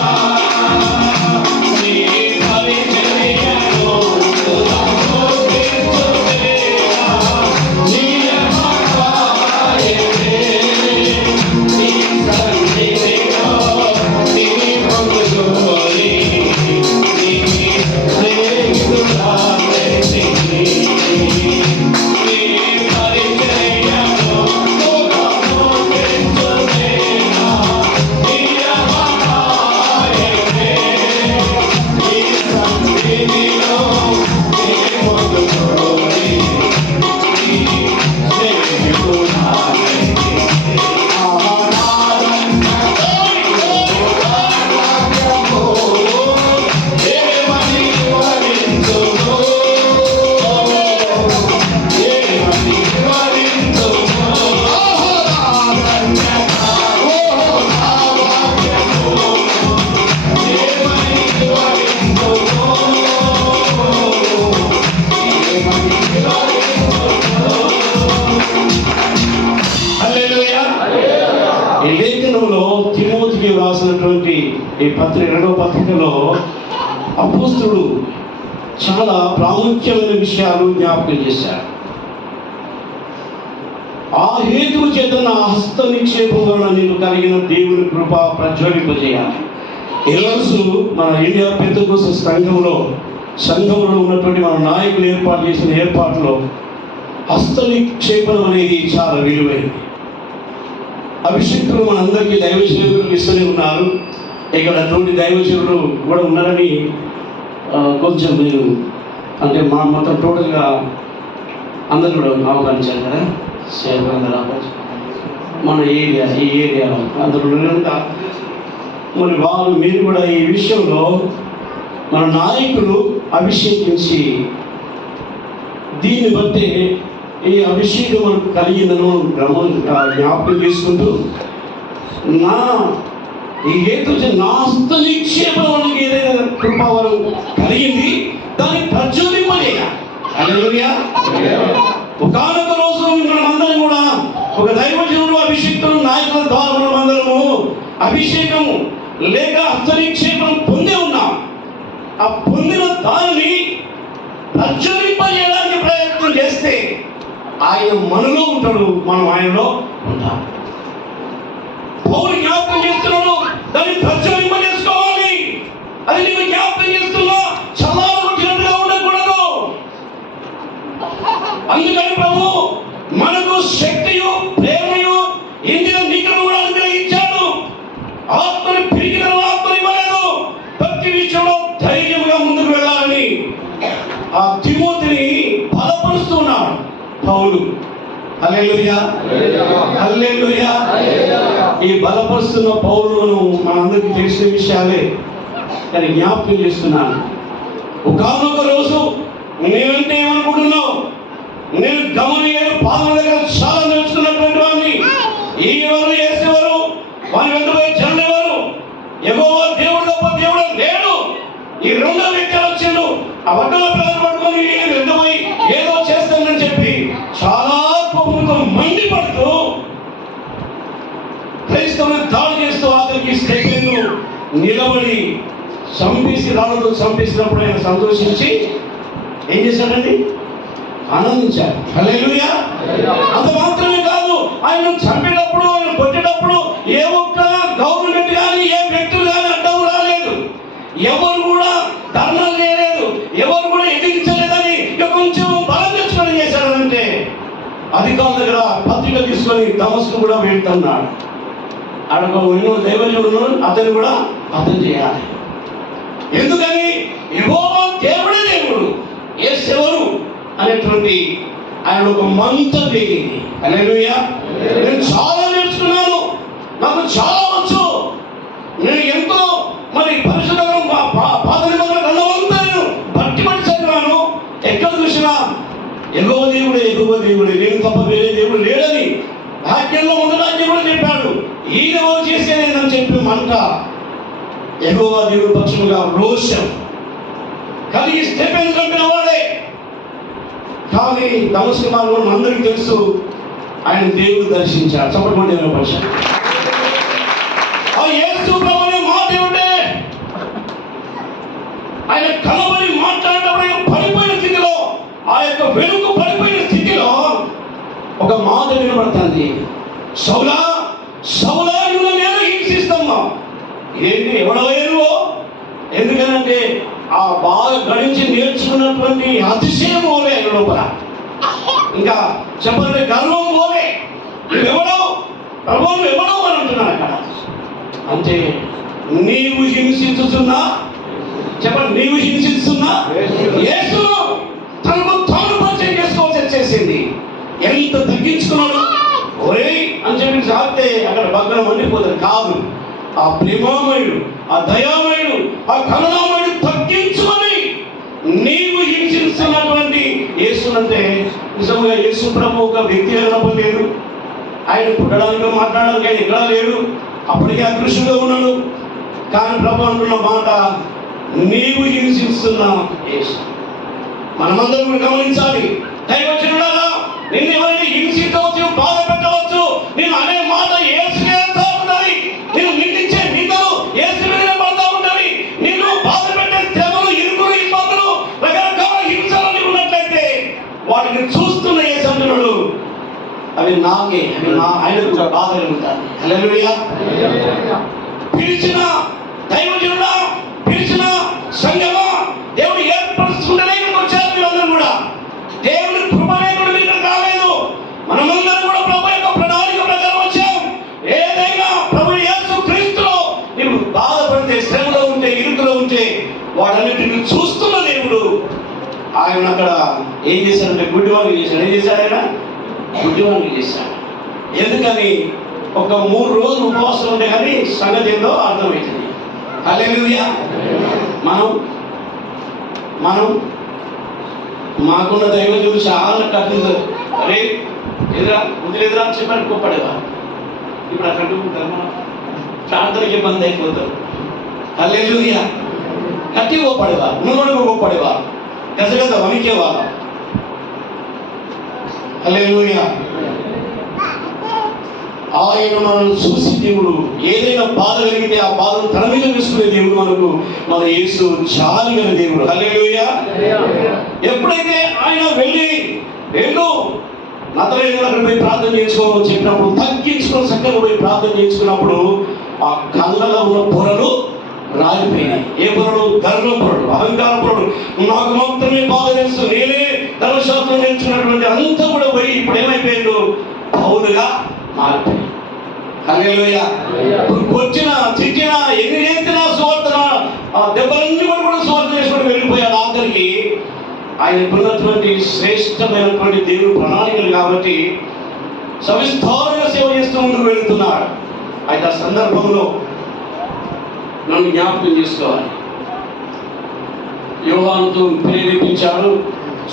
సీమా. నీ పరిచర్యను ఈ లేఖనంలో తిమోతికి వ్రాసినటువంటి ఈ 2వ పత్రికలో అపోస్తలుడు చాలా ప్రాముఖ్యమైన విషయాలు జ్ఞాపకం చేశారు. ఆ హేతువు చేత నా హస్త నిక్షేపం వలన నేను కలిగిన దేవుని కృప ప్రజ్వలింపజేయాలి. ఈరోజు మన ఇండియా పెంతెకోస్తు సంఘంలో ఉన్నటువంటి మన నాయకులు ఏర్పాటు చేసిన ఏర్పాటులో హస్త నిక్షేపం అనేది చాలా విలువైనది. అభిషేకులు మనందరికీ దైవసేవకులకు ఇస్తూనే ఉన్నారు. ఇక్కడ తోటి దైవసేవకులు కూడా ఉన్నారని కొంచెం మీరు అంటే మొత్తం టోటల్గా అందరూ కూడా ఆహ్వానించారు కదా సేవకులందరూ మన ఈ ఏరియాలో అందరూ కనుక మరి మీరు కూడా ఈ విషయంలో మన నాయకులు అభిషేకించి దీన్ని బట్టి ఈ అభిషేకం మనకు కలిగిందను జ్ఞాపకం చేసుకుంటూ ఈ హేతు నా హస్త నిక్షేపం మనకి ఏదైనా కృపావరం కలిగింది దాన్ని ప్రజ్వలింపజేయాలి. హల్లెలూయా. ఒకనొక రోజు మనమందరం కూడా ఒక దైవజనుడు అభిషేకులు నాయకుల ద్వారా మనమందరము అభిషేకం లేక హస్త నిక్షేపం పొందే ఉన్నాం. ఆ పొందిన దానిని ప్రజ్వలింపజేయడానికి ప్రయత్నం చేస్తే ఆయన మనలో ఉంటాడు, మనం ఆయనలో ఉంటాం. పౌలు జ్ఞాపకం చేస్తున్నాడు, దాన్ని ప్రజ్వలింపజేసుకోవాలి. అది నీకు జ్ఞాపకం చేస్తున్నా చల్లారగొట్టినట్టుగా ఉండకూడదు. అందుకని ప్రభు మనకు శక్తియు ప్రేమయు ఇందులో నిగ్రహం కూడా అనుగ్రహించాడు. ఆత్మని పిరికిన ఆత్మని ఇవ్వలేదు. ప్రతి ధైర్యంగా ముందుకు వెళ్ళాలని ఆ తిమోతిని బలపరుస్తున్నాడు పౌలు. హల్లెలూయా, హల్లెలూయా. ఈ బలపరుస్తున్న పౌలును మనందరికీ తెలిసిన విషయాలే, కానీ జ్ఞాపకం చేస్తున్నాను. ఒకనొక రోజు నేనంటే ఏమనుకుంటున్నావు? నేను గమనియలు పాదముల దగ్గర చాలా నేర్చుకున్నటువంటి వాడిని. ఈవరు చేసేవారు వాని వెంటబోయే జనులు ఎవరు? యెహోవా దేవుడు తప్ప దేవుడు లేడు. ఈ రెండో వ్యక్తులు వచ్చాడు, ఆ వడ్డల పిల్లలు పట్టుకొని వెంటబోయి ఏదో చేస్తానని చెప్పి చాలా కోపంతో మండిపడుతూ క్రైస్తవుని దాడి చేస్తూ అతనికి స్టెఫెను నిలబడి చంపేసి రాళ్ళతో చంపేసినప్పుడు ఆయన సంతోషించి ఏం చేశాడండి? ఆనందించాడు. హల్లెలూయా. అంత మాత్రమే కాదు, ఆయన చంపేటప్పుడు, ఆయన కొట్టేటప్పుడు ఏ ఒక్క గవర్నమెంట్ కానీ ఏ వ్యక్తులు కానీ అడ్డం రాలేదు. ఎవరు కూడా ధర్నాలు చేయలేదు, ఎవరు కూడా ఎదిరించలేదని కొంచెం బలం తెచ్చుకొని చేశాడంటే అధికారుల దగ్గర పత్రిక తీసుకొని దమస్కు కూడా వెళ్తున్నాడు. అక్కడ ఎన్నో దైవజనుడు అతను కూడా అతను చేయాలి. ఎందుకని? యెహోవా దేవుడే దేవుడు, యేసు ఎవరు అనేటువంటి ఆయన ఒక మంత్రం దిగింది. హల్లెలూయా. నేను చాలా నేర్చుకున్నాను, నాకు చాలా వచ్చు, నేను ఎంతో మరి పరిశుద్ధ పాత నిబంధన గ్రంథమంతా బట్టి చదివాను. ఎక్కడ చూసినా యెహోవా దేవుడే, యెహోవా దేవుడే, నేను తప్ప వేరే దేవుడు లేడని వాక్యంలో మొదటి కూడా చెప్పాడు. ఈయన చేసేదని చెప్పి మంట యెహోవా దేవుడి పక్షముగా రోషం కలిగి స్టెఫెను చంపిన వాడే. కానీ దమస్కు మార్గంలో అందరికీ తెలుసు ఆయన దేవుడు దర్శించాడు. చప్పటి పక్ష ఆ యేసు ప్రభువే మా దేవుడే. ఆయన కలబడి మాట్లాడేటప్పుడు పడిపోయిన స్థితిలో, ఆ యొక్క వెలుగు పడిపోయిన స్థితిలో ఒక మాట వినబడుతుంది, సౌలా సౌలా నువ్వు నేను హింసిస్తామా. ఏంటి? ఎవడో? ఎందుకనంటే ఆ బాగా గడించి నేర్చుకున్నటువంటి అతిశయం పోలే ఆయన లోపల, ఇంకా చెప్పండి గర్వం పోలే. నువ్వెవడో ప్రభువు ఎవడో అని అంటున్నాను అక్కడ. అంటే నీవు హింసిస్తున్నా, చెప్పండి, నీవు హింసిస్తున్నా యేసు తనకు తాను పరిచయం చేసుకోవాల్సి వచ్చేసింది. ఎంత తగ్గించుకున్నాడు ఒరే అని చెప్పి సాగితే అక్కడ భగ్నం మండిపోతుంది. కాదు, ఆ ప్రేమామయుడు, ఆ దయామయుడు, ఆ కరుణామయుడు తగ్గించుకొని నీవు హింసిస్తున్నటువంటి యేసునంటే నిజంగా యేసు ప్రభు ఒక వ్యక్తి కనపడలేదు. ఆయన పుట్టడానికి మాట్లాడడానికి ఆయన ఎక్కడా లేడు, అప్పటికే అదృశ్యంగా ఉన్నాడు. కానీ ప్రభు అంటున్న మాట నీవు హింసిస్తున్న యేసు. మనమందరం కూడా గమనించాలి. దైవజనులారా, నిన్ను ఎవరిని హింసించవచ్చు, బాధ పెట్టవచ్చు, నేను అనే మాట యేసుకే అంతా ఉన్నది. నేను నిందించే నిందలు యేసు మీదనే పడతా ఉంటవి. నిన్ను బాధ పెట్టే శ్రమలు, ఇరుకులు, ఇబ్బందులు, రకరకాల హింసలు ఉన్నట్లయితే వాటిని చూస్తున్న యేసు అంటున్నాడు అవి నాకే, అవి నా ఆయనకు బాధ కలుగుతాయి. హల్లెలూయా. పిలిచిన దైవజనుడా, పిలిచిన సంఘమా, దేవుడు ఏర్పరుచుకుంటేనే వచ్చారు మీరందరూ కూడా. దేవుడి కృప లేకుండా మీరు కాలేదు. మనమందరం కూడా ప్రభు యొక్క ప్రణాళిక ప్రకారం వచ్చాం. ఏదైనా ప్రభు యేసు క్రీస్తులో నీవు బాధపడితే, శ్రమలో ఉంటే, ఇరుకులో ఉంటే వాటన్నిటిని చూస్తున్న దేవుడు ఆయన అక్కడ ఏం చేశాడంటే గుడ్డివాడిని చేశాడు. ఏం చేశాడు ఆయన? గుడ్డివాడిని చేశాడు. ఎందుకని? ఒక 3 రోజులు ఉపవాసం ఉంటే కానీ సంగతి ఏందో అర్థమవుతుంది. హల్లెలూయా. మనం మాకున్న దైవజనులు చాలా కఠిన. అరే ఎదురా ఎదురా చెప్పారు కోప్పడేవా. ఇప్పుడు అక్కడ ప్రార్థనకి ఇబ్బంది అయిపోతారు. హల్లెలూయా. కట్టి కోప్పడేవా, నువ్వు కోప్పడేవా, గజగజ వణికేవా. హల్లెలూయా. ఆయన మనల్ని చూసి దేవుడు ఏదైనా బాధ కలిగితే ఆ బాధను తన మీద వేసుకునే దేవుడు మనకు మన యేసు జాలి గల దేవుడు. హల్లెలూయా. ఎప్పుడైతే ఆయన వెళ్ళి నతరేయుడు అక్కడ పోయి ప్రార్థన చేసుకోమని చెప్పినప్పుడు తగ్గించుకొని చక్కగా పోయి ప్రార్థన చేసుకున్నప్పుడు ఆ కళ్ళలో ఉన్న పొరలు రాలిపోయినాయి. ఏ పొరలు? గర్వ పొరలు, అహంకార పొరలు. నాకు మాత్రమే బాగా తెలుసు, నేనే ధర్మశాస్త్రం నేర్చుకున్నటువంటి అంతా కూడా పోయి ఇప్పుడు ఏమైపోయాడు? పౌలుగా మారిపోయాడు. హల్లెలూయా. వచ్చిన తిట్టినా ఎన్ని చేసినా సువార్తన ఆ దెబ్బలన్నీ కూడా స్వార్థం చేసుకొని వెళ్ళిపోయాడు. ఆఖరికి ఆయనకున్నటువంటి శ్రేష్టమైనటువంటి దేవుడు ప్రణాళికలు కాబట్టి సవిస్తారంగా సేవ చేస్తూ ముందుకు వెళుతున్నాడు. అయితే ఆ సందర్భంలో నన్ను జ్ఞాపకం చేసుకోవాలి. యోహానుతో ప్రేరేపించాడు,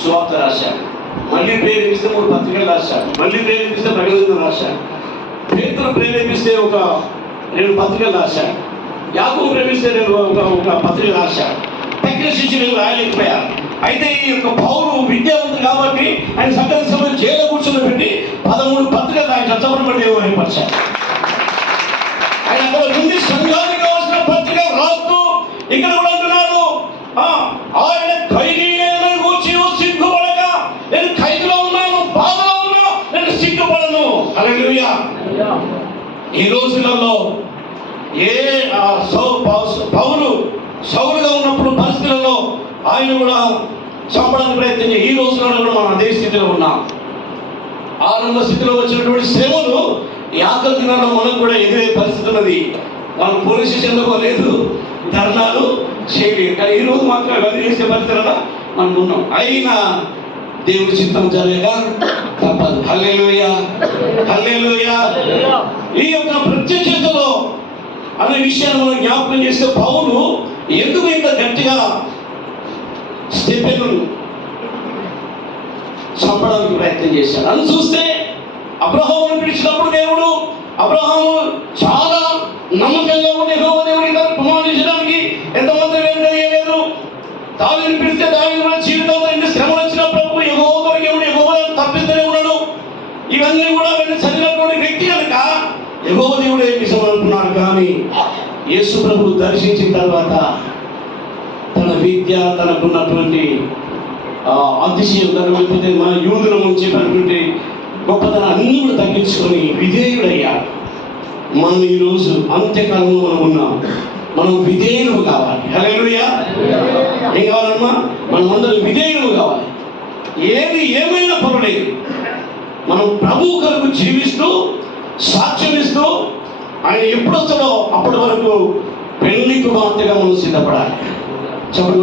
సువార్త రాశాడు. మళ్ళీ ప్రేరేపిస్తే 3 పత్రికలు రాశాడు. మళ్ళీ ప్రేరేపిస్తే ప్రకటన రాశాడు. పేతురు ప్రేరేపిస్తే 2 పత్రికలు రాశాడు. యాకోబు ప్రేరేపిస్తే ఒక పత్రిక రాశాడు. తగ్గిన శిష్యులు రాయలేకపోయారు. అయితే ఈ యొక్క పౌరు విద్యావంతుడు కాబట్టి ఆయన సకల సమయం జైలు కూర్చొని పెట్టి 13 పత్రికలు ఆయన చచ్చబడి ఏర్పరిచారు. ఆయన అక్కడ నుండి సంఘానికి కావాల్సిన పత్రిక రాస్తూ ఇక్కడ కూడా అంటున్నాడు, ఆయన ఖైదీలను గూర్చి సిగ్గుపడక, నేను ఖైదులో ఉన్నాను, బాధలో ఉన్నా, నేను సిగ్గుపడను. హల్లెలూయా. ఈ రోజులలో పౌలు సౌలుగా ఉన్నప్పుడు పరిస్థితులలో ఆయన కూడా చంపడానికి ప్రయత్నం చేసి, ఈ రోజులలో కూడా మనం అదే స్థితిలో ఉన్నాం. ఆరంభ స్థితిలో వచ్చినటువంటి శ్రమలు ఈ ఆకలి దినాల్లో మనకు కూడా ఎదురే పరిస్థితి ఉన్నది. మనం పోలీస్ స్టేషన్లో పోలేదు, ధర్నాలు చేయలేదు, కానీ ఈరోజు మాత్రం అవన్నీ చేసే పరిస్థితుల్లో మనం ఉన్నాం. అయినా దేవుడి చిత్తం జరగక తప్పదు. హల్లెలూయా, హల్లెలూయా. ఈ యొక్క ప్రత్యక్షతలో అనే విషయాన్ని మనం జ్ఞాపకం చేస్తే పౌలు ఎందుకు ఇంత గట్టిగా స్టెఫెను చంపడానికి ప్రయత్నం చేశాడు అని చూస్తే, అబ్రహామును పిలిచినప్పుడు దేవుడు అబ్రహాము చాలా నమ్మకంగా ఉండే యెహోవా దేవుడికి కుమారునికి ఎంతమంది వేయలేదు. దావీదుని పిలిస్తే దావీదు కూడా జీవితంలో ఎన్ని శ్రమలు వచ్చిన ప్రభు యెహోవా తప్పిస్తూనే ఉన్నాడు. ఇవన్నీ కూడా చదివినటువంటి వ్యక్తి కనుక యెహోవా దేవుడు ఏం విషయమనుకున్నాడు. కానీ యేసు ప్రభు దర్శించిన తర్వాత తన విద్య, తనకున్నటువంటి అతిశయం, లేకపోతే మన యూదుల నుంచి పడుతుంటే గొప్పతనం అన్నీ కూడా తగ్గించుకొని విధేయుడయ్యాడు. మనం ఈరోజు అంత్యకాలంలో మనం ఉన్నాం. మనం విధేయులు కావాలి. హల్లెలూయా. ఏం కావాలమ్మా? మనం అందరం విధేయులు కావాలి. ఏమైనా పర్వాలేదు, మనం ప్రభు కొరకు జీవిస్తూ సాక్ష్యం ఇస్తూ ఆయన ఎప్పుడు వస్తాడో అప్పటి వరకు పెళ్లి కుమార్తెగా మనం సిద్ధపడాలి. చెప్పడం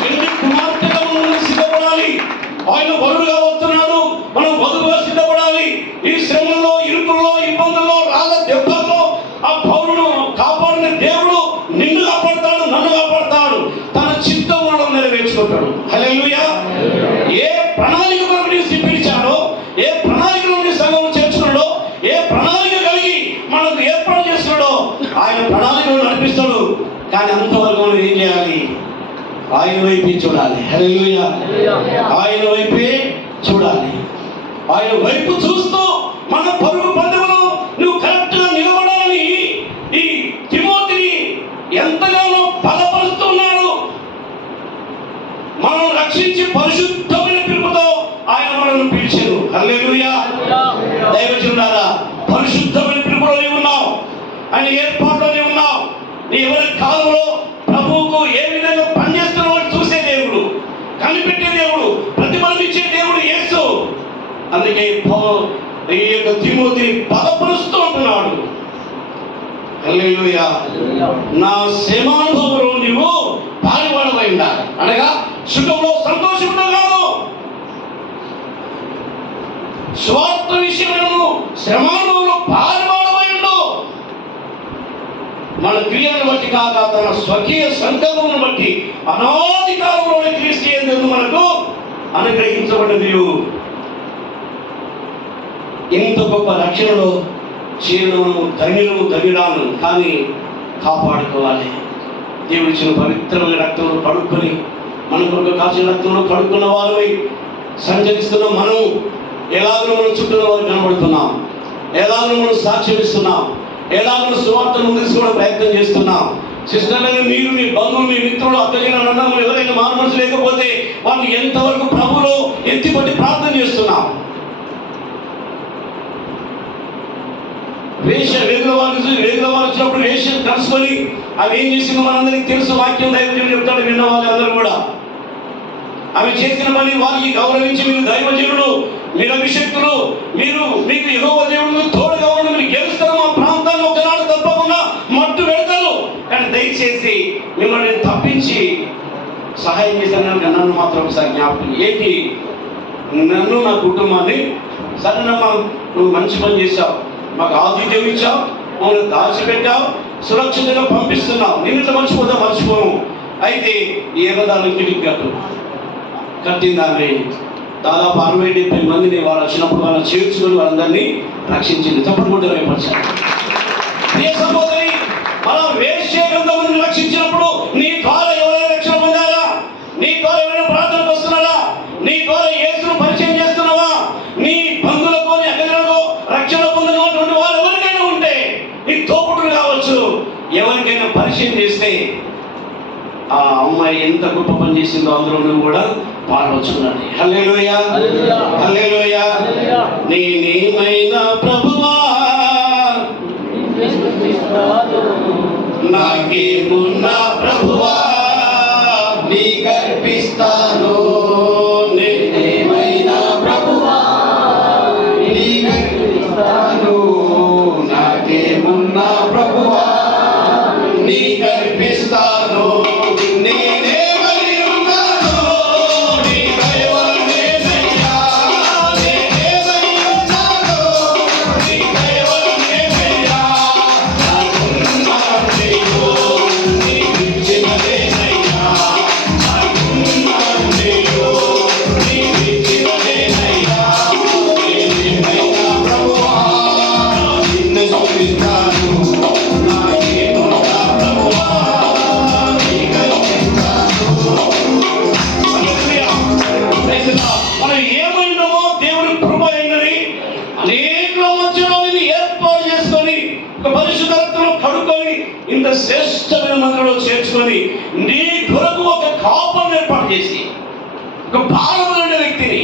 పెళ్లి కుమార్తెగా మనం సిద్ధపడాలి. ఆయన వరుడుగా వస్తున్నాడు, మనం వధువుగా సిద్ధపడాలి. ఈ శ్రమల్లో, ఇరుకుల్లో, ఇబ్బందుల్లో, రాళ్ళ దెబ్బల్లో ఆ పౌరుడు కాపాడిన దేవుడు నిన్ను కాపాడుతాడు, నన్ను కాపాడుతాడు. తన చిత్తం మనం నెరవేర్చుకుంటాడు. హల్లెలూయా. ఏ ప్రణాళిక కొరకు నీవు పిలిచాడో, ఏ ప్రణాళికలో నీ సంఘంలో చేర్చుకున్నాడో, ఏ ప్రణాళిక కలిగి మనకు ఏర్పాటు చేస్తున్నాడో ఆయన ప్రణాళికను నడిపిస్తాడు. కానీ అంతవరకు మనం ఏం చేయాలి? ఆయన వైపే చూడాలి. హల్లెలూయా. ఆయన వైపే చూడాలి. ఆయన వైపు చూస్తూ మన పరుగు పండుగలో నువ్వు కరెక్ట్గా నిలబడాలని ఈ తిమోతిని ఎంతగానో బలపరుస్తున్నాడు. మనం రక్షించి పరిశుద్ధమైన పిలుపుతో ఆయన మనల్ని పిలిచారు. హల్లెలూయా. దైవజనులారా, పరిశుద్ధమైన పిలుపులో నీవు ఉన్నావు, ఆయన ఏర్పాటులో నీవు ఉన్నావు. నీ ఎవరి కాలంలో ప్రభువుకు ఏ విధంగా పనిచేస్తున్నావు చూసే దేవుడు, కనిపెట్టే దేవుడు, ప్రతిఫలమిచ్చే దేవుడు యేసు. అందుకే ఈ యొక్క తిమోతిని బలపరుస్తూ ఉంటున్నాడు. హల్లెలూయా. నా శ్రమానుభవంలో నీవు పాలువాడవై ఉండాలి. అనగా సుఖంలో సంతోషంలో కాదు, స్వార్థ విషయంలో శ్రమానుభవంలో పాలువాడవై ఉండు. మన క్రియలను బట్టి కాక తన స్వకీయ సంకల్పమును బట్టి అనాది కాలంలోనే క్రీస్తు యందు మనకు అనుగ్రహించబడ్డది. ఇంత గొప్ప రక్షణలో చేరడము ధన్యురాలను కానీ కాపాడుకోవాలి. దేవుడిచ్చిన పవిత్రమైన రక్తంలో కడుక్కొని, మన కొరకు కాచిన రక్తంలో కడుక్కున్న వారిపై సంచరిస్తున్న మనం ఎలాగో మనం చుట్టూ వారు కనబడుతున్నాం, ఎలాగో మనం సాక్ష్యం ఇస్తున్నాం, ఎలాగో సువార్తను ముందుకోవడం ప్రయత్నం చేస్తున్నాం. సిస్టర్లను మీరు, మీ బంధువులు, మీ మిత్రులు, అక్కజన అన్నములు ఎవరైనా మారు మనసు లేకపోతే వాళ్ళు ఎంతవరకు ప్రభువులో ఎత్తిపట్టి ప్రార్థన చేస్తున్నాం. వేగుల వారు వచ్చినప్పుడు వేషం కలుసుకొని అవి ఏం చేసిందో మనందరికీ తెలుసు. వాక్యం దైవజనుడు చెప్తాడు, విన్న వాళ్ళు అందరూ కూడా. అవి చేసిన పని వారికి గౌరవించి, మీరు దైవజనుడు, మీరు అభిషక్తులు, మీకు యెహోవా దేవుడు తోడుగా ఉండి మీరు గెలుస్తారు, మా ప్రాంతాన్ని ఒకనాడు తప్పకుండా మట్టు పెడతారు. కానీ దయచేసి మిమ్మల్ని తప్పించి సహాయం చేశాను కనుక నన్ను మాత్రం ఒకసారి జ్ఞాపకం ఏంటి, నన్ను నా కుటుంబాన్ని సరేనమ్మా నువ్వు మంచి పని చేశావు, మాకు ఆతిథ్యం ఇచ్చావు, మమ్మల్ని దాచిపెట్టావు, సురక్షితంగా పంపిస్తున్నావు, నిన్ను మర్చిపోము. అయితే ఈ ఎర్రదాన్ని తిరిగి కట్టిన దాన్ని దాదాపు 60-70 మందిని వాళ్ళు వచ్చినప్పుడు వాళ్ళని చేర్చుకొని వాళ్ళందరినీ రక్షించింది. తప్పుడు కూడా వేపరిచారు. నీ సహోదరి మనం వేశ్య గ్రంథమును రక్షించినప్పుడు నీ ద్వారా ఎవరైనా రక్షణ పొందాలా? నీ ద్వారా ఎవరైనా ప్రార్థనకు వస్తున్నారా? నీ ద్వారా యేసును పరిచయం చేస్తున్నావా? నీ బంధువులకు నీ అగలకు రక్షణ పొందినటువంటి వారు ఎవరికైనా ఉంటే నీ తోపుడు కావచ్చు, ఎవరికైనా పరిచయం చేస్తే ఆ అమ్మాయి ఎంత గొప్ప పని చేసిందో అందులో నువ్వు కూడా పాల్గొచ్చున్నాడు. హల్లెలూయా హల్లెలూయా. నేనేమైనా ప్రభువా నాకేమున్నా ప్రభువా నీకర్పిస్తాను. నేనేమైనా ప్రభువా నీకర్పిస్తాను. నాకేమున్నా ప్రభువా నీకర్పిస్తాను. మనం ఏమైనామో దేవుని కృప అయినది అనేక మధ్యలో ఏర్పాటు చేసుకొని ఒక పరిశుద్ధతను కడుక్కొని ఇంత శ్రేష్టమైన మందిరంలో చేర్చుకొని నీ కొరకు ఒక కాపర్ని ఏర్పాటు చేసి ఒక భారమైన వ్యక్తిని,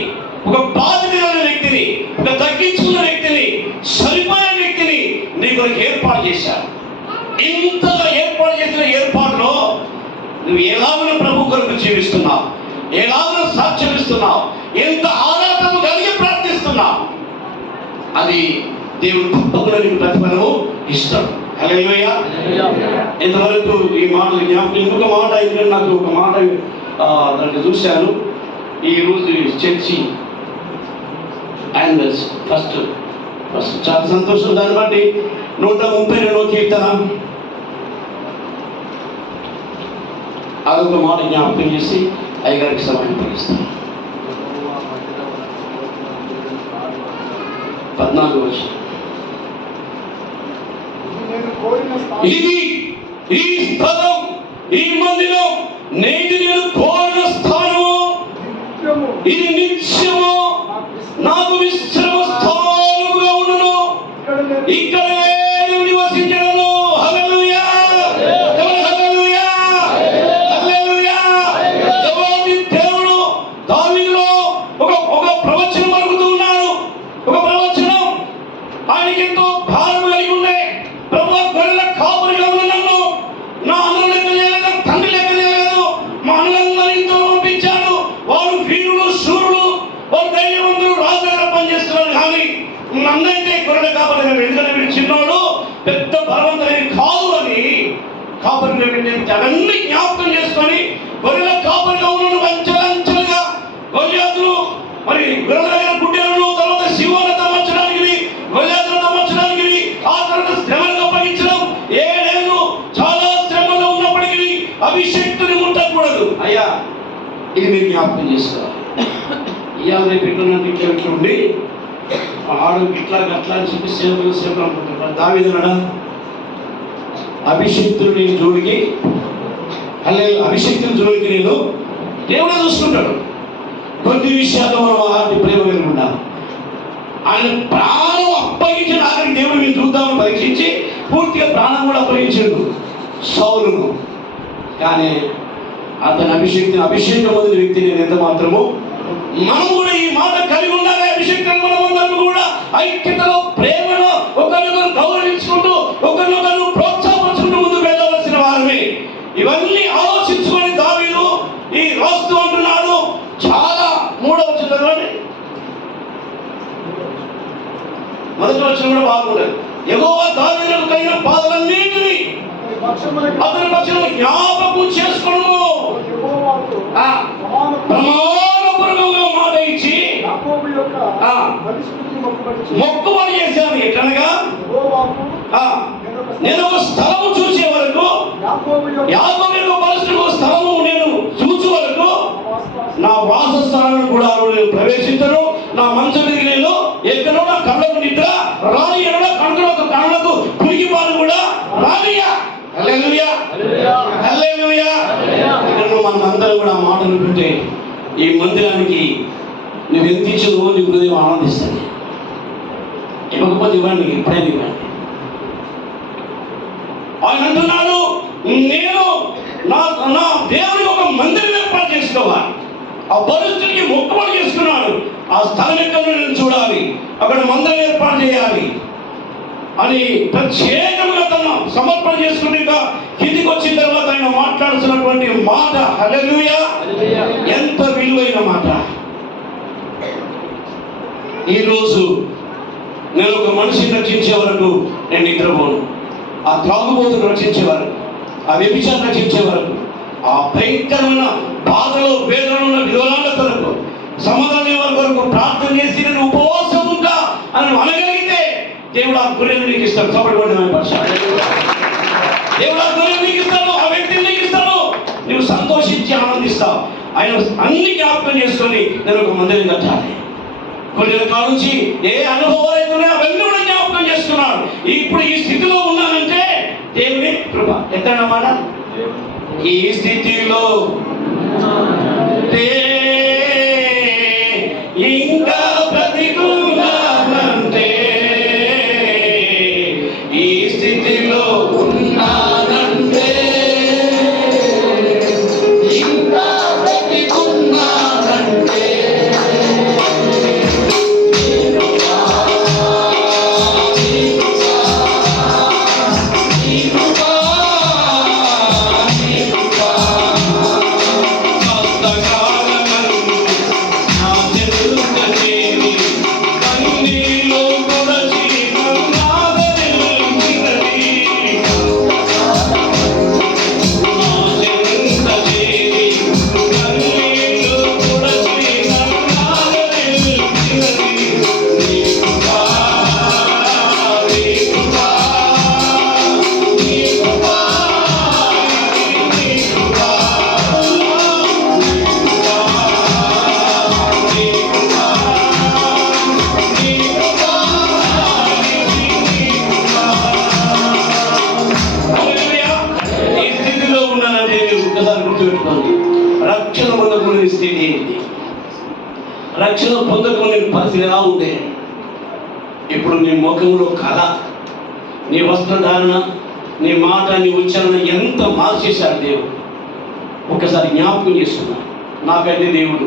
ఒక బాధితులైన వ్యక్తిని, ఒక తగ్గించుకున్న వ్యక్తిని, సరిపోయిన వ్యక్తిని నీ కొరకు ఏర్పాటు చేశారు. ఇంతగా ఏర్పాటు చేసిన ఏర్పాటులో నువ్వు ఎలాగో ప్రభు కొరకు జీవిస్తున్నావు, ఎలాగో సాక్ష్యం ఇస్తున్నావు, ఎంత ఆరాధన కలిగి ప్రార్థిస్తున్నావు, అది దేవుడు తప్పకుండా నీకు ప్రతిఫలము ఇస్తాడు. హల్లెలూయా. ఇంతవరకు ఈ మాటలు జ్ఞాపకం. ఇంకొక మాట అయితే నాకు ఒక మాట దాన్ని చూశాను. ఈరోజు చర్చి యానివర్సరీ ఫస్ట్ చాలా సంతోషం. దాన్ని బట్టి 132వ కీర్తన అదొక మాట జ్ఞాపకం చేసి అయ్యగారికి సమయం పగిస్తాను. 14వ వచనం. ఇది ఈ స్థలం, ఈ మందిరం నేటి నేను కోరిన స్థానము, ఇది నిత్యము నాకు విశ్రమ స్థానముగా ఉండును, ఇక్కడ నేను నివసించను. హల్లెలూయా హల్లెలూయా హల్లెలూయా. దేవాది దేవుడు దావీదులో ఒక ప్రవచనం పలుకుతూ ఉన్నాడు. ఒక ప్రవచనం ఆయనకి ఎంతో భారం కలిగి ఉండే. ప్రభువా గొర్రెల కాపరిగా ఉన్న నన్ను నా అన్నలు లెక్క చేయలేదు, తండ్రి లెక్క చేయలేదు, మా అన్నలందరూ ఇంట్లో పంపించాడు. వారు వీరులు, శూరులు, వారు ధైర్యవంతులు, రాజు దగ్గర పనిచేస్తున్నారు. కానీ నన్నైతే గొర్రెల కాపరిగా ఎందుకంటే వీడు చిన్నోడు, పెద్ద బలవంతుడైన కాదు అని కాపరిగా అవన్నీ జ్ఞాపకం చేసుకొని గొర్రెల కాపరిగా ఉన్నాడు. అంచెలంచెలుగా గొల్యాతులు మరి గొర్రెల దగ్గర గుడ్డెలను, తర్వాత శివుని తమర్చడానికి, గొల్యాతులు తమర్చడానికి, ఆ తర్వాత శ్రమలకు అప్పగించడం. 7 ఏళ్ళు చాలా శ్రమలో ఉన్నప్పటికీ అభిషేక్తుని ముట్టకూడదు. అయ్యా ఇది మీరు జ్ఞాపకం చేసుకోవాలి. ఇవాళ రేపు ఇట్లా ఉండి ఆడు ఇట్లా గట్లా అని చెప్పి సేవలు అనుకుంటున్నారు. దావీదునడా అభిషేక్తుని జోడికి అభిషేక్తుని జోడికి నేను దేవుడే చూసుకుంటాడు. కొద్ది విషయాల్లో మనం అలాంటి ప్రేమ కలిగి ఉండాలి. ఆయన ప్రాణం అప్పగించిన ఆఖరికి దేవుడు మీరు చూద్దామని పరీక్షించి పూర్తిగా ప్రాణం కూడా అప్పగించాడు సౌలును. కానీ అతని అభిషేకం పొందిన వ్యక్తి నేను ఎంత మాత్రము మనం కూడా ఈ మాట కలిగి ఉండాలి. అభిషేకం మనమందరం కూడా ఐక్యతలో, ప్రేమలో ఒకరినొకరు గౌరవించుకుంటూ, ఒకరినొకరు ప్రోత్సాహించుకుంటూ ముందుకు వెళ్ళవలసిన వారిని ఇవన్నీ ఆలోచించుకొని దావీదు ఈ రాస్తూ అంటున్నాడు. చాలా 3వ వచనంలోనే మొదటి వచనం కూడా బాగుండదు. యెహోవా దావీదుకు కలిగిన బాధలన్నిటినీ అతని పక్షమున జ్ఞాపకం చేసుకొను. ప్రమాణపూర్వకంగా మాట ఇచ్చి మొక్కుబడి చేశాను. ఎట్లనగా నేను ఒక స్థలము చూసే వరకు, యాకోబు యొక్క పరిస్థితిలో స్థలము నేను చూసే వరకు నా వాసస్థానం కూడా నేను ప్రవేశించను. నా మంచం మీద నేను ఎక్కడో నా కళ్ళకు నిద్ర రాని, ఎన్నో కళ్ళకు పురిగిపాలు కూడా రానియా. హల్లెలూయా, హల్లెలూయా. మనం అందరం కూడా మాట వింటుంటే ఈ మందిరానికి నువ్వు ఎంత ఇచ్చావో నీ హృదయం ఆనందిస్తుంది. ఇవ్వకపోతే ఇవ్వండి, ఎప్పుడైనా ఇవ్వండి. ఆయన అంటున్నాడు, నేను నా దేవుడికి ఒక మందిరం ఏర్పాటు చేసుకోవాలి. ఆ పరిస్థితికి మొక్కుబడి చేసుకున్నాడు. ఆ స్థలం ఎక్కడ నేను చూడాలి, అక్కడ మందిరం ఏర్పాటు చేయాలి అని ప్రత్యేకంగా తను సమర్పణ చేసుకుని కిందికి వచ్చిన తర్వాత ఆయన మాట్లాడుతున్నటువంటి మాట, హల్లెలూయా, ఎంత విలువైన మాట. ఈరోజు నేను ఒక మనిషిని రక్షించే వరకు నేను నిద్రపోను. ఆ త్రాగుబోతును రక్షించే వరకు, ఆ వ్యభిచారం రక్షించే వరకు, ఆ భయంకరమైన బాధలో వేదనలో ఉన్న విధురాలతలకు సమాధానం వరకు ప్రార్థన చేసి నేను ఉపవాసం ఉంటా అని అనగలిగితే దేవుడు ఆ గొర్రెను నీకు ఇస్తాడు. కాబట్టి దేవుడు ఆ గొర్రెను నీకు ఇస్తాడు, ఆ వ్యక్తిని నీకు ఇస్తాడు. నువ్వు సంతోషించి ఆనందిస్తావు. ఆయన అన్ని జ్ఞాపకం చేసుకొని నేను ఒక మందిరం కట్టాలి. కొన్ని రకాల నుంచి ఏ అనుభవాలు అయితే ఉన్నాయో అవన్నీ కూడా జ్ఞాపకం చేసుకున్నాడు. ఇప్పుడు ఈ స్థితిలో ఉన్నానంటే దేవుని కృప. ఎత్తనమాట ఈ స్థితిలో ఇంకా బ్రతికున్నానంటే, ఈ స్థితిలో ఉన్నానంటే, ఇంకా బ్రతికున్నానంటే రక్షణ పొందకునే స్థితి ఏంటి? రక్షణ పొందకునే పరిస్థితి ఎలా ఉండే? ఇప్పుడు నీ ముఖంలో కళ, నీ వస్త్రధారణ, నీ మాట, నీ ఉచ్చారణ ఎంత మార్చేశాడు దేవుడు. ఒకసారి జ్ఞాపకం చేస్తున్నా. నాకైతే దేవుడు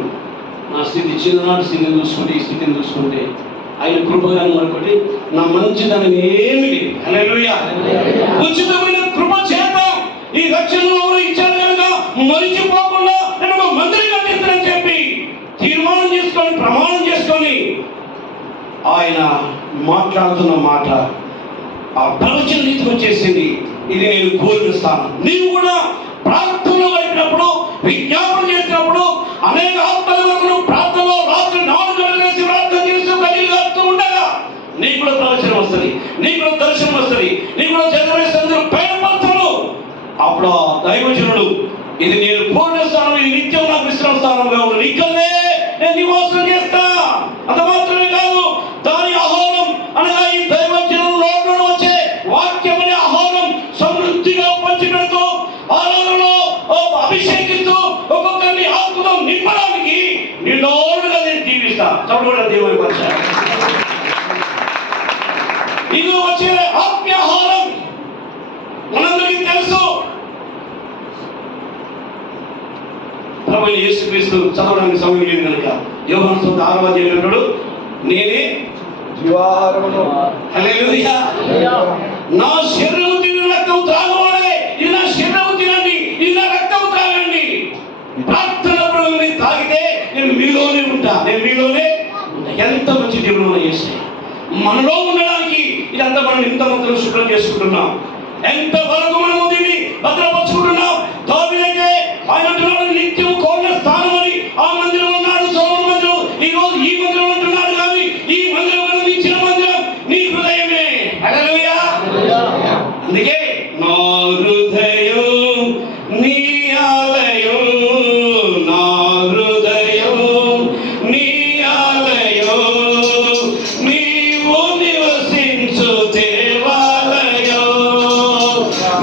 నా స్థితి, చిన్ననాటి స్థితిని చూసుకుంటే, ఈ స్థితిని చూసుకుంటే ఆయన కృపగాను మరొకటి నా మంచిదనం ఏమి లేదు. హల్లెలూయా. ఉచితమైన కృప చేత ఈ రక్షణలో ఇచ్చారు కనుక మరిచిపోకుండా నేను ఒక మందిరం కట్టిస్తానని చెప్పి తీర్మానం చేసుకొని, ప్రమాణం చేసుకొని ఆయన మాట్లాడుతున్న మాట ఆ ప్రవచన రీతికి వచ్చేసింది. ఇది నేను కోరిన స్థానం. నీవు కూడా ప్రార్థనలో గడిపినప్పుడు, విజ్ఞాపన చేసినప్పుడు, అనేక ఆత్మల వరకు ప్రార్థనలో రాత్రి 4 గంటలు వేసి ప్రార్థన చేస్తూ కలిగిస్తూ ఉండగా నీకు కూడా ప్రవచనం వస్తుంది, నీకు కూడా దర్శనం వస్తుంది, నీకు కూడా జనరేషన్ బయటపడతాడు. అప్పుడు ఆ దైవజనుడు, ఇది నేను పూర్ణ స్థానం, ఇది నిత్యం నాకు విశ్రామ స్థానంగా ఉంది, ఇక్కడనే నేను నివాసం చేస్తా. అంత మాత్రమే కాదు, దాని ఆహారం అనగా ఈ దైవజనుడు నోట్లో వచ్చే వాక్యం అనే ఆహారం సమృద్ధిగా పంచిపెడుతూ, ఆరాధనలో అభిషేకిస్తూ, ఒక్కొక్కరిని ఆత్మతో నింపడానికి నిన్నోడుగా నేను దీవిస్తా. చప్పుడు కూడా దేవుని పరిచయం. ఇది వచ్చే ఆత్మీయాహారం మనందరికీ తెలుసు. ప్రభువైన యేసుక్రీస్తు చదవడానికి సమయం లేదు కనుక యోహాను సువార్త 6వ అధ్యాయంలో నేనే జీవాహారమును. హల్లెలూయా. నా శరీరము తిని రక్తం త్రాగువాడే, ఇది నా శరీరము తినండి, ఇది నా రక్తం త్రాగండి. ప్రార్థన ప్రభువుని తాగితే నేను మీలోనే ఉంటా, నేను మీలోనే ఉంటా. ఎంత మంచి దేవుడు మన యేసయ్య. మనలో ఉండడానికి ఇదంతా మనం ఇంత మంత్రం శుభ్రం చేసుకుంటున్నాం. ఎంత వరకు మనము దీన్ని భద్రపరుచుకుంటున్నాం. దావీదుకే ఆయన అంటున్నాడు నిత్యం కోరిన స్థానం అని. ఆ మందిరం ఉన్నాడు, సొలొమోను మందిరం. ఈ రోజు ఈ మందిరం అంటున్నాడు, కానీ ఈ మందిరం మనం ఇచ్చిన మందిరం నీ హృదయమే. హల్లెలూయా. అందుకే నా హృదయం నీ ఆలయం, నా హృదయం నీ ఆలయం, నీవు నివసించు దేవాలయం,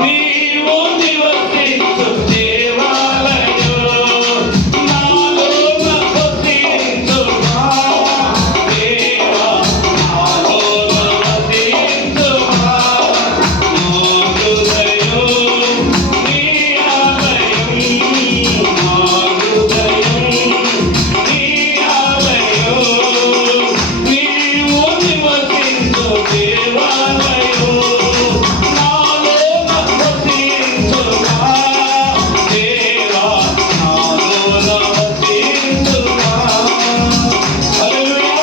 నీవు నివసించు దేవాలయం, నాలో నివసించు మా దేవా, నాలో నివసించు మా హృదయం నీ ఆలయం, నా హృదయం నీ ఆలయం, నీవు నివసించు దేవాలయం, నాలో నివసించు మా దేవా, నాలో నివసించు మా. హల్లెలూయా.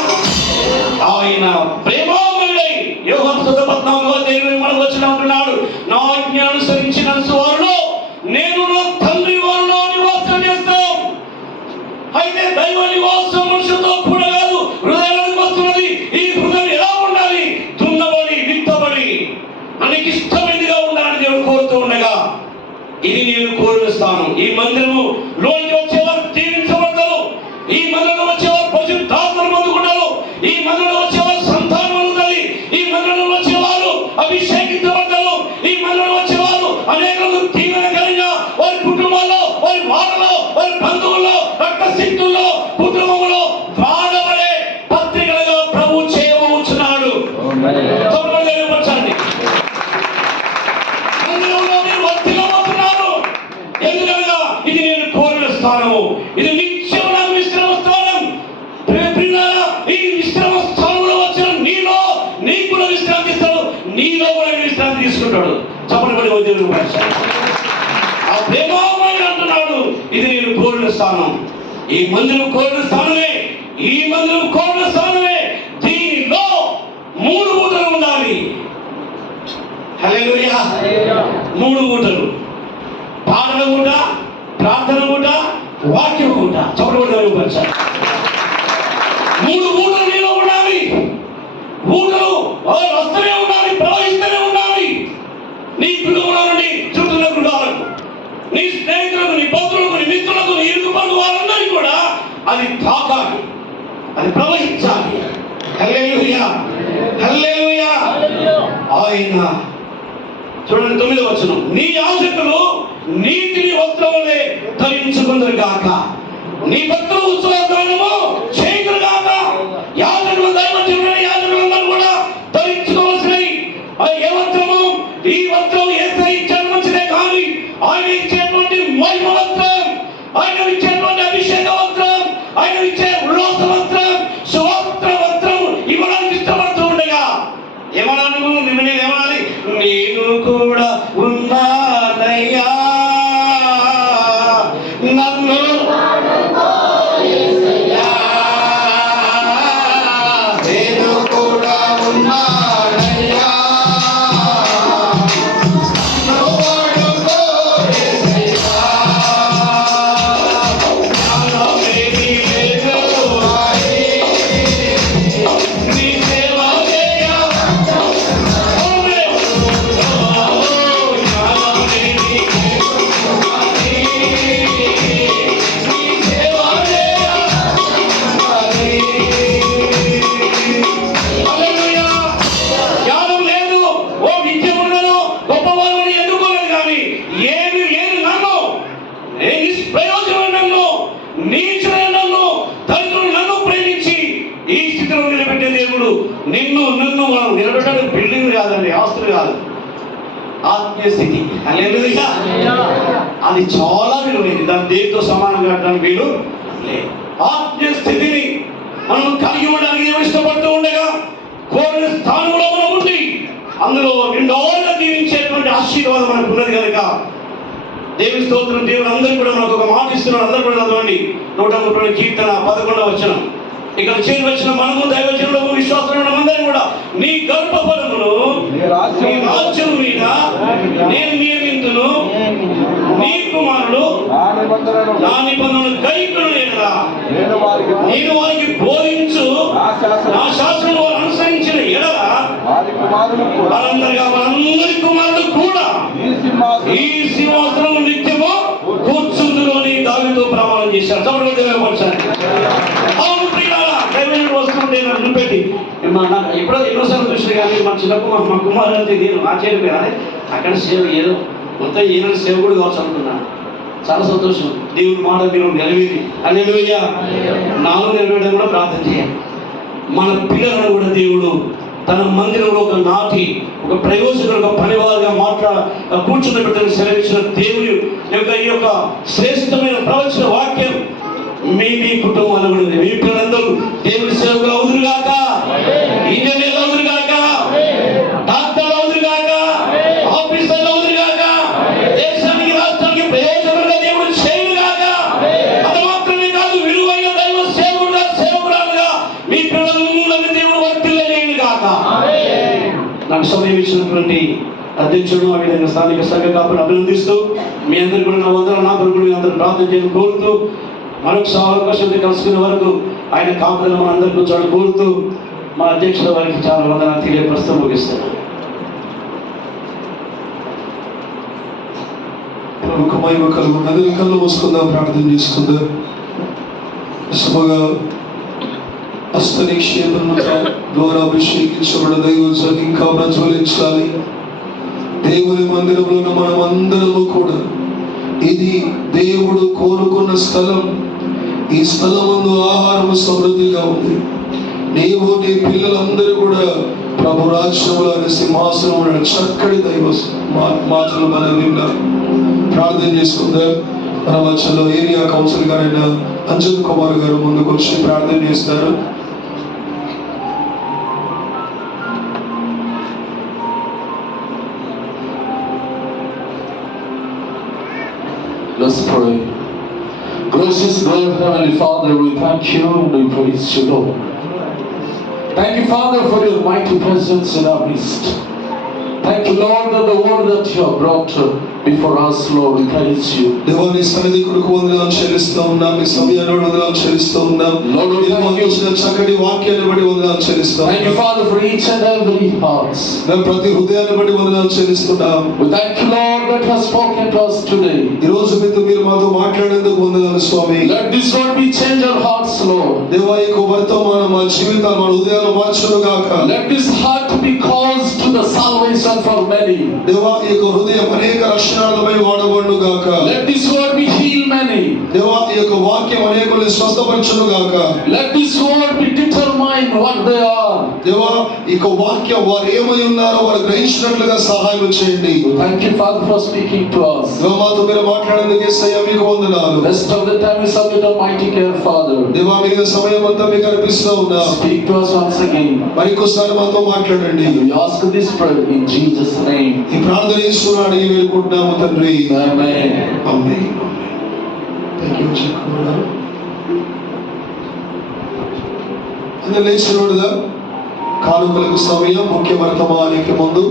ఆయన ప్రేమామయుడై యోహాను సువార్త 14:20 మనకు వచ్చిన అంటున్నాడు, నా ఆజ్ఞానుసరించిన వారిలో నేను నా తండ్రి వారిలో నివాసం చేస్తాం. అయితే దైవ నివాసం మనుషులతో కూడా కాదు, హృదయానికి వస్తున్నది. ఈ హృదయం ఎలా ఉండాలి? దున్నబడి విత్తబడి మనకి ఇష్టమైనదిగా ఉండాలని దేవుడు కోరుతూ ఉండగా, ఇది నేను కోరిన స్థానం. ఈ మందిరము లోనికి వచ్చేవారు దీవించబడతారు. ఈ మందిరంలో వచ్చేవారు పరిశుద్ధాత్మను పొందుకుంటారు. ఈ మందిరంలో వచ్చేవారు సంతానం కలుగుతుంది. ఈ మందిరంలో వచ్చేవారు అభిషేకించబడతారు. ఈ మందిరంలో వచ్చేవారు అనేకులకు దీవెనకరంగా వారి కుటుంబాల్లో, వారి వాడలో, వారి బంధువుల్లో, రక్త శక్తుల్లో, కుటుంబంలో వాడబడే పత్రికలుగా ప్రభు చేయబోతున్నాడు. మందిరంలో మీరు వర్ధిల్లబోతున్నారు. ఎందుకనగా ఇది నేను కోరిన స్థానము, ఇది నిత్యం నాకు విశ్రమ స్థానం. ప్రియులారా, ఈ విశ్రమ స్థానంలో వచ్చిన నీలో నీకు కూడా విశ్రాంతి ఇస్తాడు, నీలో కూడా విశ్రాంతి తీసుకుంటాడు. చెప్పబడి దేవుని భాష. ఆ ప్రేమామయుడు అంటున్నాడు, ఇది నేను కోరిన స్థానం. ఈ మందిరం కోరిన స్థానమే, ఈ మందిరం కోరిన స్థానమే. దీనిలో 3 ఊటలు ఉండాలి. హల్లెలూయా. 3 ఊటలు: పాటల ఊట, ప్రార్థన ఊట, వాక్యం ఊట. చెప్పబడి దేవుని భాష. 3 ఊటలు నీలో ఉండాలి. ఊటలు వస్తూనే ఉండాలి, ప్రవహిస్తూనే ఉండాలి. నీ కుటుంబంలో నుండి చుట్టూల గృహాలకు, నీ స్నేహితులకు, నీ బంధువులకు, నీ మిత్రులకు, నీ ఇరుగు పొరుగు వారందరికీ కూడా అది తాకాలి, అది ప్రవహించాలి. హల్లెలూయా, హల్లెలూయా. ఆయన చూడండి 9వ వచనం, నీ యాజకులు నీతిని వస్త్రములే ధరించుకుందరు గాక, నీ భక్తులు ఉత్సవము చేయుదురు గాక. యాజకులు, దైవజనులైన యాజకులందరూ కూడా ధరించుకోవాల్సినవి ఏ వస్త్రము? ఈ వస్త్రం యేసయ్య ఇచ్చాడు మంచిదే, కానీ ఆయన ఇచ్చేటువంటి మహిమ వస్త్రం, ఆయన ఇచ్చేటువంటి అభిషేక వస్త్రం, ఆయన ఇచ్చే ఉల్లాస వస్త్రం, సువస్త్ర వస్త్రం ఇవ్వడానికి ఇష్టపడుతూ ఉండగా ఏమన్నాను? నేను ఏమనాలి? నేను కూడా ఉన్నానయ్యా, నన్ను నేను కూడా ఉన్నానయ్యా, నన్ను వాడుకో యేసయ్యా. నాలోనేమి లేదు వారి, నీ సేవ చేయ. నాలోనేమి లేదు వారి, నీ సేవ చేయ. హల్లెలూయా. జ్ఞానం లేదు, ఓ విద్య ఉండదు, గొప్పవారిని ఎన్నుకోలేదు, కానీ ఏమీ లేదు నన్ను, నిష్ప్రయోజనమైన నన్ను, నీచుడైన నన్ను, దరిద్రుడు నన్ను ప్రేమించి ఈ స్థితిలో నిలబెట్టే దేవుడు. నన్ను మనం నిలబెట్టడానికి బిల్డింగ్ కాదండి, ఆస్తులు కాదు, ఆత్మీయ స్థితి. హల్లెలూయా. అది చాలా విలువైంది, దాని దేనితో సమానం కట్టడానికి వీలు లేదు. ఆత్మీయ స్థితిని మనం కలిగి ఉండడానికి ఏమి ఇష్టపడుతూ ఉండగా, కోరిన స్థానంలో మనం ఉండి అందులో నిండోగా దీవించేటువంటి ఆశీర్వాదం మనకు ఉన్నది కనుక దేవుని స్తోత్రం. దేవుడు అందరూ కూడా మనకు ఒక మాట ఇస్తున్నాడు. అందరూ కూడా చదవండి. 130 కీర్తన 11వ వచనం. ఇక్కడ చేరి వచ్చిన మనము దైవజనులు విశ్వాసమైన అందరం కూడా నీ గర్భఫలమును నీ రాజ్యం మీద నేను నియమింతును, నీ కుమారుడు నా నిబంధనలు గైకొను ఎడల నేను వారికి బోధించు నా శాసనం వారు అనుసరించిన ఎడల వారందరి కుమారులు కూడా ఈ సింహాసనం నిత్యము కూర్చుందురు అని దావీదు ప్రమాణం చేశారు. చప్పట్లు దేవపరచారు. అవును ప్రియులారా, దైవజనుడు వస్తుంటే నన్ను నిలబెట్టి ఎప్పుడో ఎన్నోసార్లు చూసిన కానీ మా చిన్నప్పుడు మా కుమారుడు నేను ఆశ్చర్యపోయాను. అక్కడ సేవ ఏదో మొత్తం ఈయన సేవకుడు కావచ్చు అనుకున్నాను. చాలా సంతోషం. దేవుని మాట మీరు నెరవేరి హల్లెలూయా నాలో నెరవేరడం కూడా ప్రార్థన చేయాలి. మన పిల్లలను కూడా దేవుడు తన మందిరంలో ఒక నాటి ఒక ప్రయోజకుడు ఒక పనివారుగా కూర్చుని పెట్టని సెలవిచ్చిన దేవుని యొక్క ఈ యొక్క శ్రేష్టమైన ప్రవచన వాక్యం మీ కుటుంబాలు కూడా మీ పిల్లలందరూ దేవుని సేవగా అవుదురుగాక, ఇంజనీర్లు అవుదురుగాక, డాక్టర్లు అవుదురుగాక, ఆఫీసర్లు అవుదురుగాక, దేశానికి రాష్ట్రానికి ప్రయోజకులుగా దేవుడు చేయుగాక. అది మాత్రమే కాదు, విలువైన దైవ సేవకుడుగా సేవకురాలుగా మీ పిల్లలందరినీ దేవుడు వర్తిల్లలేనుగాక. నాకు సమయం ఇచ్చినటువంటి అధ్యక్షుడు ఆ విధంగా స్థానిక సంఘ కాపులను అభినందిస్తూ మీ అందరికీ కూడా నా వందలు నా కొరకు మీ అందరూ ప్రార్థన చేయడం కోరుతూ మరొకసారి అవకాశం కలుసుకునే వరకు ఆయన కాపులను మన అందరికీ కూర్చోవడం కోరుతూ మా అధ్యక్షుల వారికి చాలా వందనాలు తెలియపరుస్తూ ముగిస్తాను. ప్రభుకు మహిమ కలుగును. కళ్ళు మూసుకుందాం, ప్రార్థన చేసుకుందాం. హస్తనిక్షేపముతో ద్వారా అభిషేకించబడిన దైవజనులు ఇంకా ప్రజ్వలించాలి. దేవుని మందిరంలో మనం అందరము కూడా ఇది దేవుడు కోరుకున్న స్థలం. ఈ స్థలమందు ఆహారము సమృద్ధిగా ఉంది. నీవు నీ పిల్లలందరూ కూడా ప్రభు రాజ్యంలో సింహాసనం చక్కటి దైవ మాటలు మనం విన్నాం. ప్రార్థన చేసుకుందాం. మన మధ్యలో ఏరియా కౌన్సిల్ గారైన అంజన్ కుమార్ గారు ముందుకు వచ్చి ప్రార్థన చేస్తారు. Let's pray. Gracious God, Heavenly Father, we thank you and we praise you, Lord. Thank you, Father, for your mighty presence in our midst. Thank you, Lord, that the word that you have brought before us, Lord, we praise you. దేవాని సన్నిధి కొరకు వందనాలు చెల్లిస్తూ ఉన్నాం. మీ సమయాన్ని వందనాలు చెల్లిస్తూ ఉన్నాం. Lord, we thank you. చక్కటి వాక్యాన్ని బట్టి వందనాలు చెల్లిస్తాం. Thank you, Father, for each and every heart. మేము ప్రతి హృదయాన్ని బట్టి వందనాలు చెల్లిస్తున్నాం. We thank you, Lord, that has spoken to us today. ఈ రోజు మీరు మాతో మాట్లాడేందుకు వందనాలు స్వామి. Let this word be change our hearts, Lord. దేవా ఈ వర్తమానం మా జీవితాలు మన హృదయాలు మార్చును గాక. Let this heart be caused to the salvation for many. దేవా ఈ హృదయం అనేక రక్షణార్థమై వాడబడును గాక. Let this word be heal many. దేవా ఈ వాక్యం అనేకుల్ని స్వస్థపరచును గాక. Let this word be determine what they are. దేవా ఈ వాక్యం వారు ఏమై ఉన్నారో వారు గ్రహించినట్లుగా సహాయం చేయండి. Thank you, Father, for speaking to us. దేవా మాతో మీరు మాట్లాడేందుకు యేసయ్యా మీకు వందనాలు. Rest of the time we submit our mighty care, Father. దేవా మిగతా సమయం అంతా మీకు అర్పిస్తూ ఉన్నాం. Speak to us once again. మరికొకసారి మాతో మాట్లాడండి. We ask this prayer in Jesus' name. ఈ ప్రార్థన యేసునామములో అడిగి వేడుకుంటున్నాము తండ్రి. Amen. ఆమేన్. థాంక్యూ చిక్కుడా. అదే లేచినోడుగా కానుకలకు సమయం. ముఖ్య వర్తమానానికి ముందు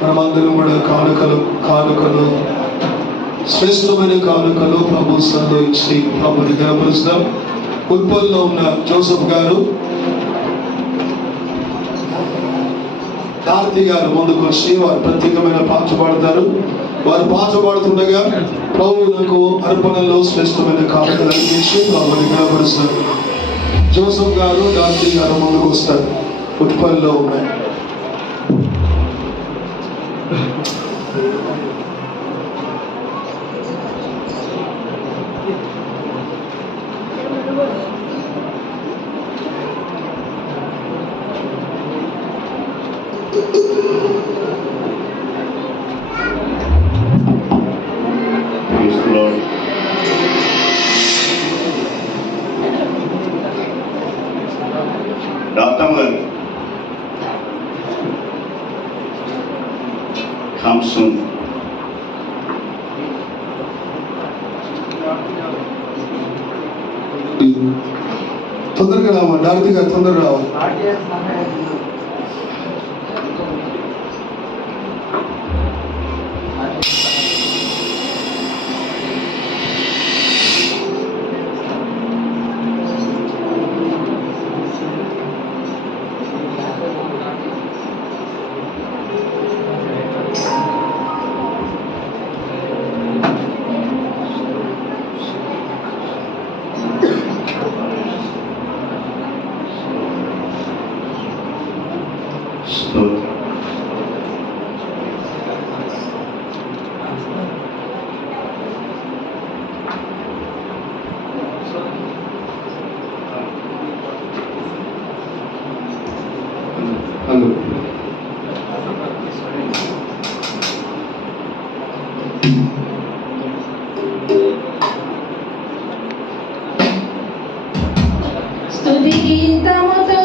మనమందరం కూడా కానుకలు శ్రేష్టమైన కానుకలు ప్రభు సన్నిధిలో ఇచ్చి ప్రభుని ఘనపరుస్తాం. ఉత్పల్లో ఉన్న జోసెఫ్ గారు, కార్తీ గారు ముందుకు వచ్చి వారు ప్రత్యేకమైన పాట పాడతారు. వారు పాట పాడుతుండగా ప్రభువునకు అర్పణలో శ్రేష్టమైన కానుకలు అందించి ప్రభుని ఘనపరుస్తారు. జోసెఫ్ గారు, కార్తీ గారు ముందుకు వస్తారు. ఉత్పల్లో ఉన్నాయి. Praise the Lord. Datam garu, come soon. తొందరగా రావా డాక్టర్ గారు, తొందరగా రావాలి. స్తోత్రం. హలో స్తుతి గీతముతో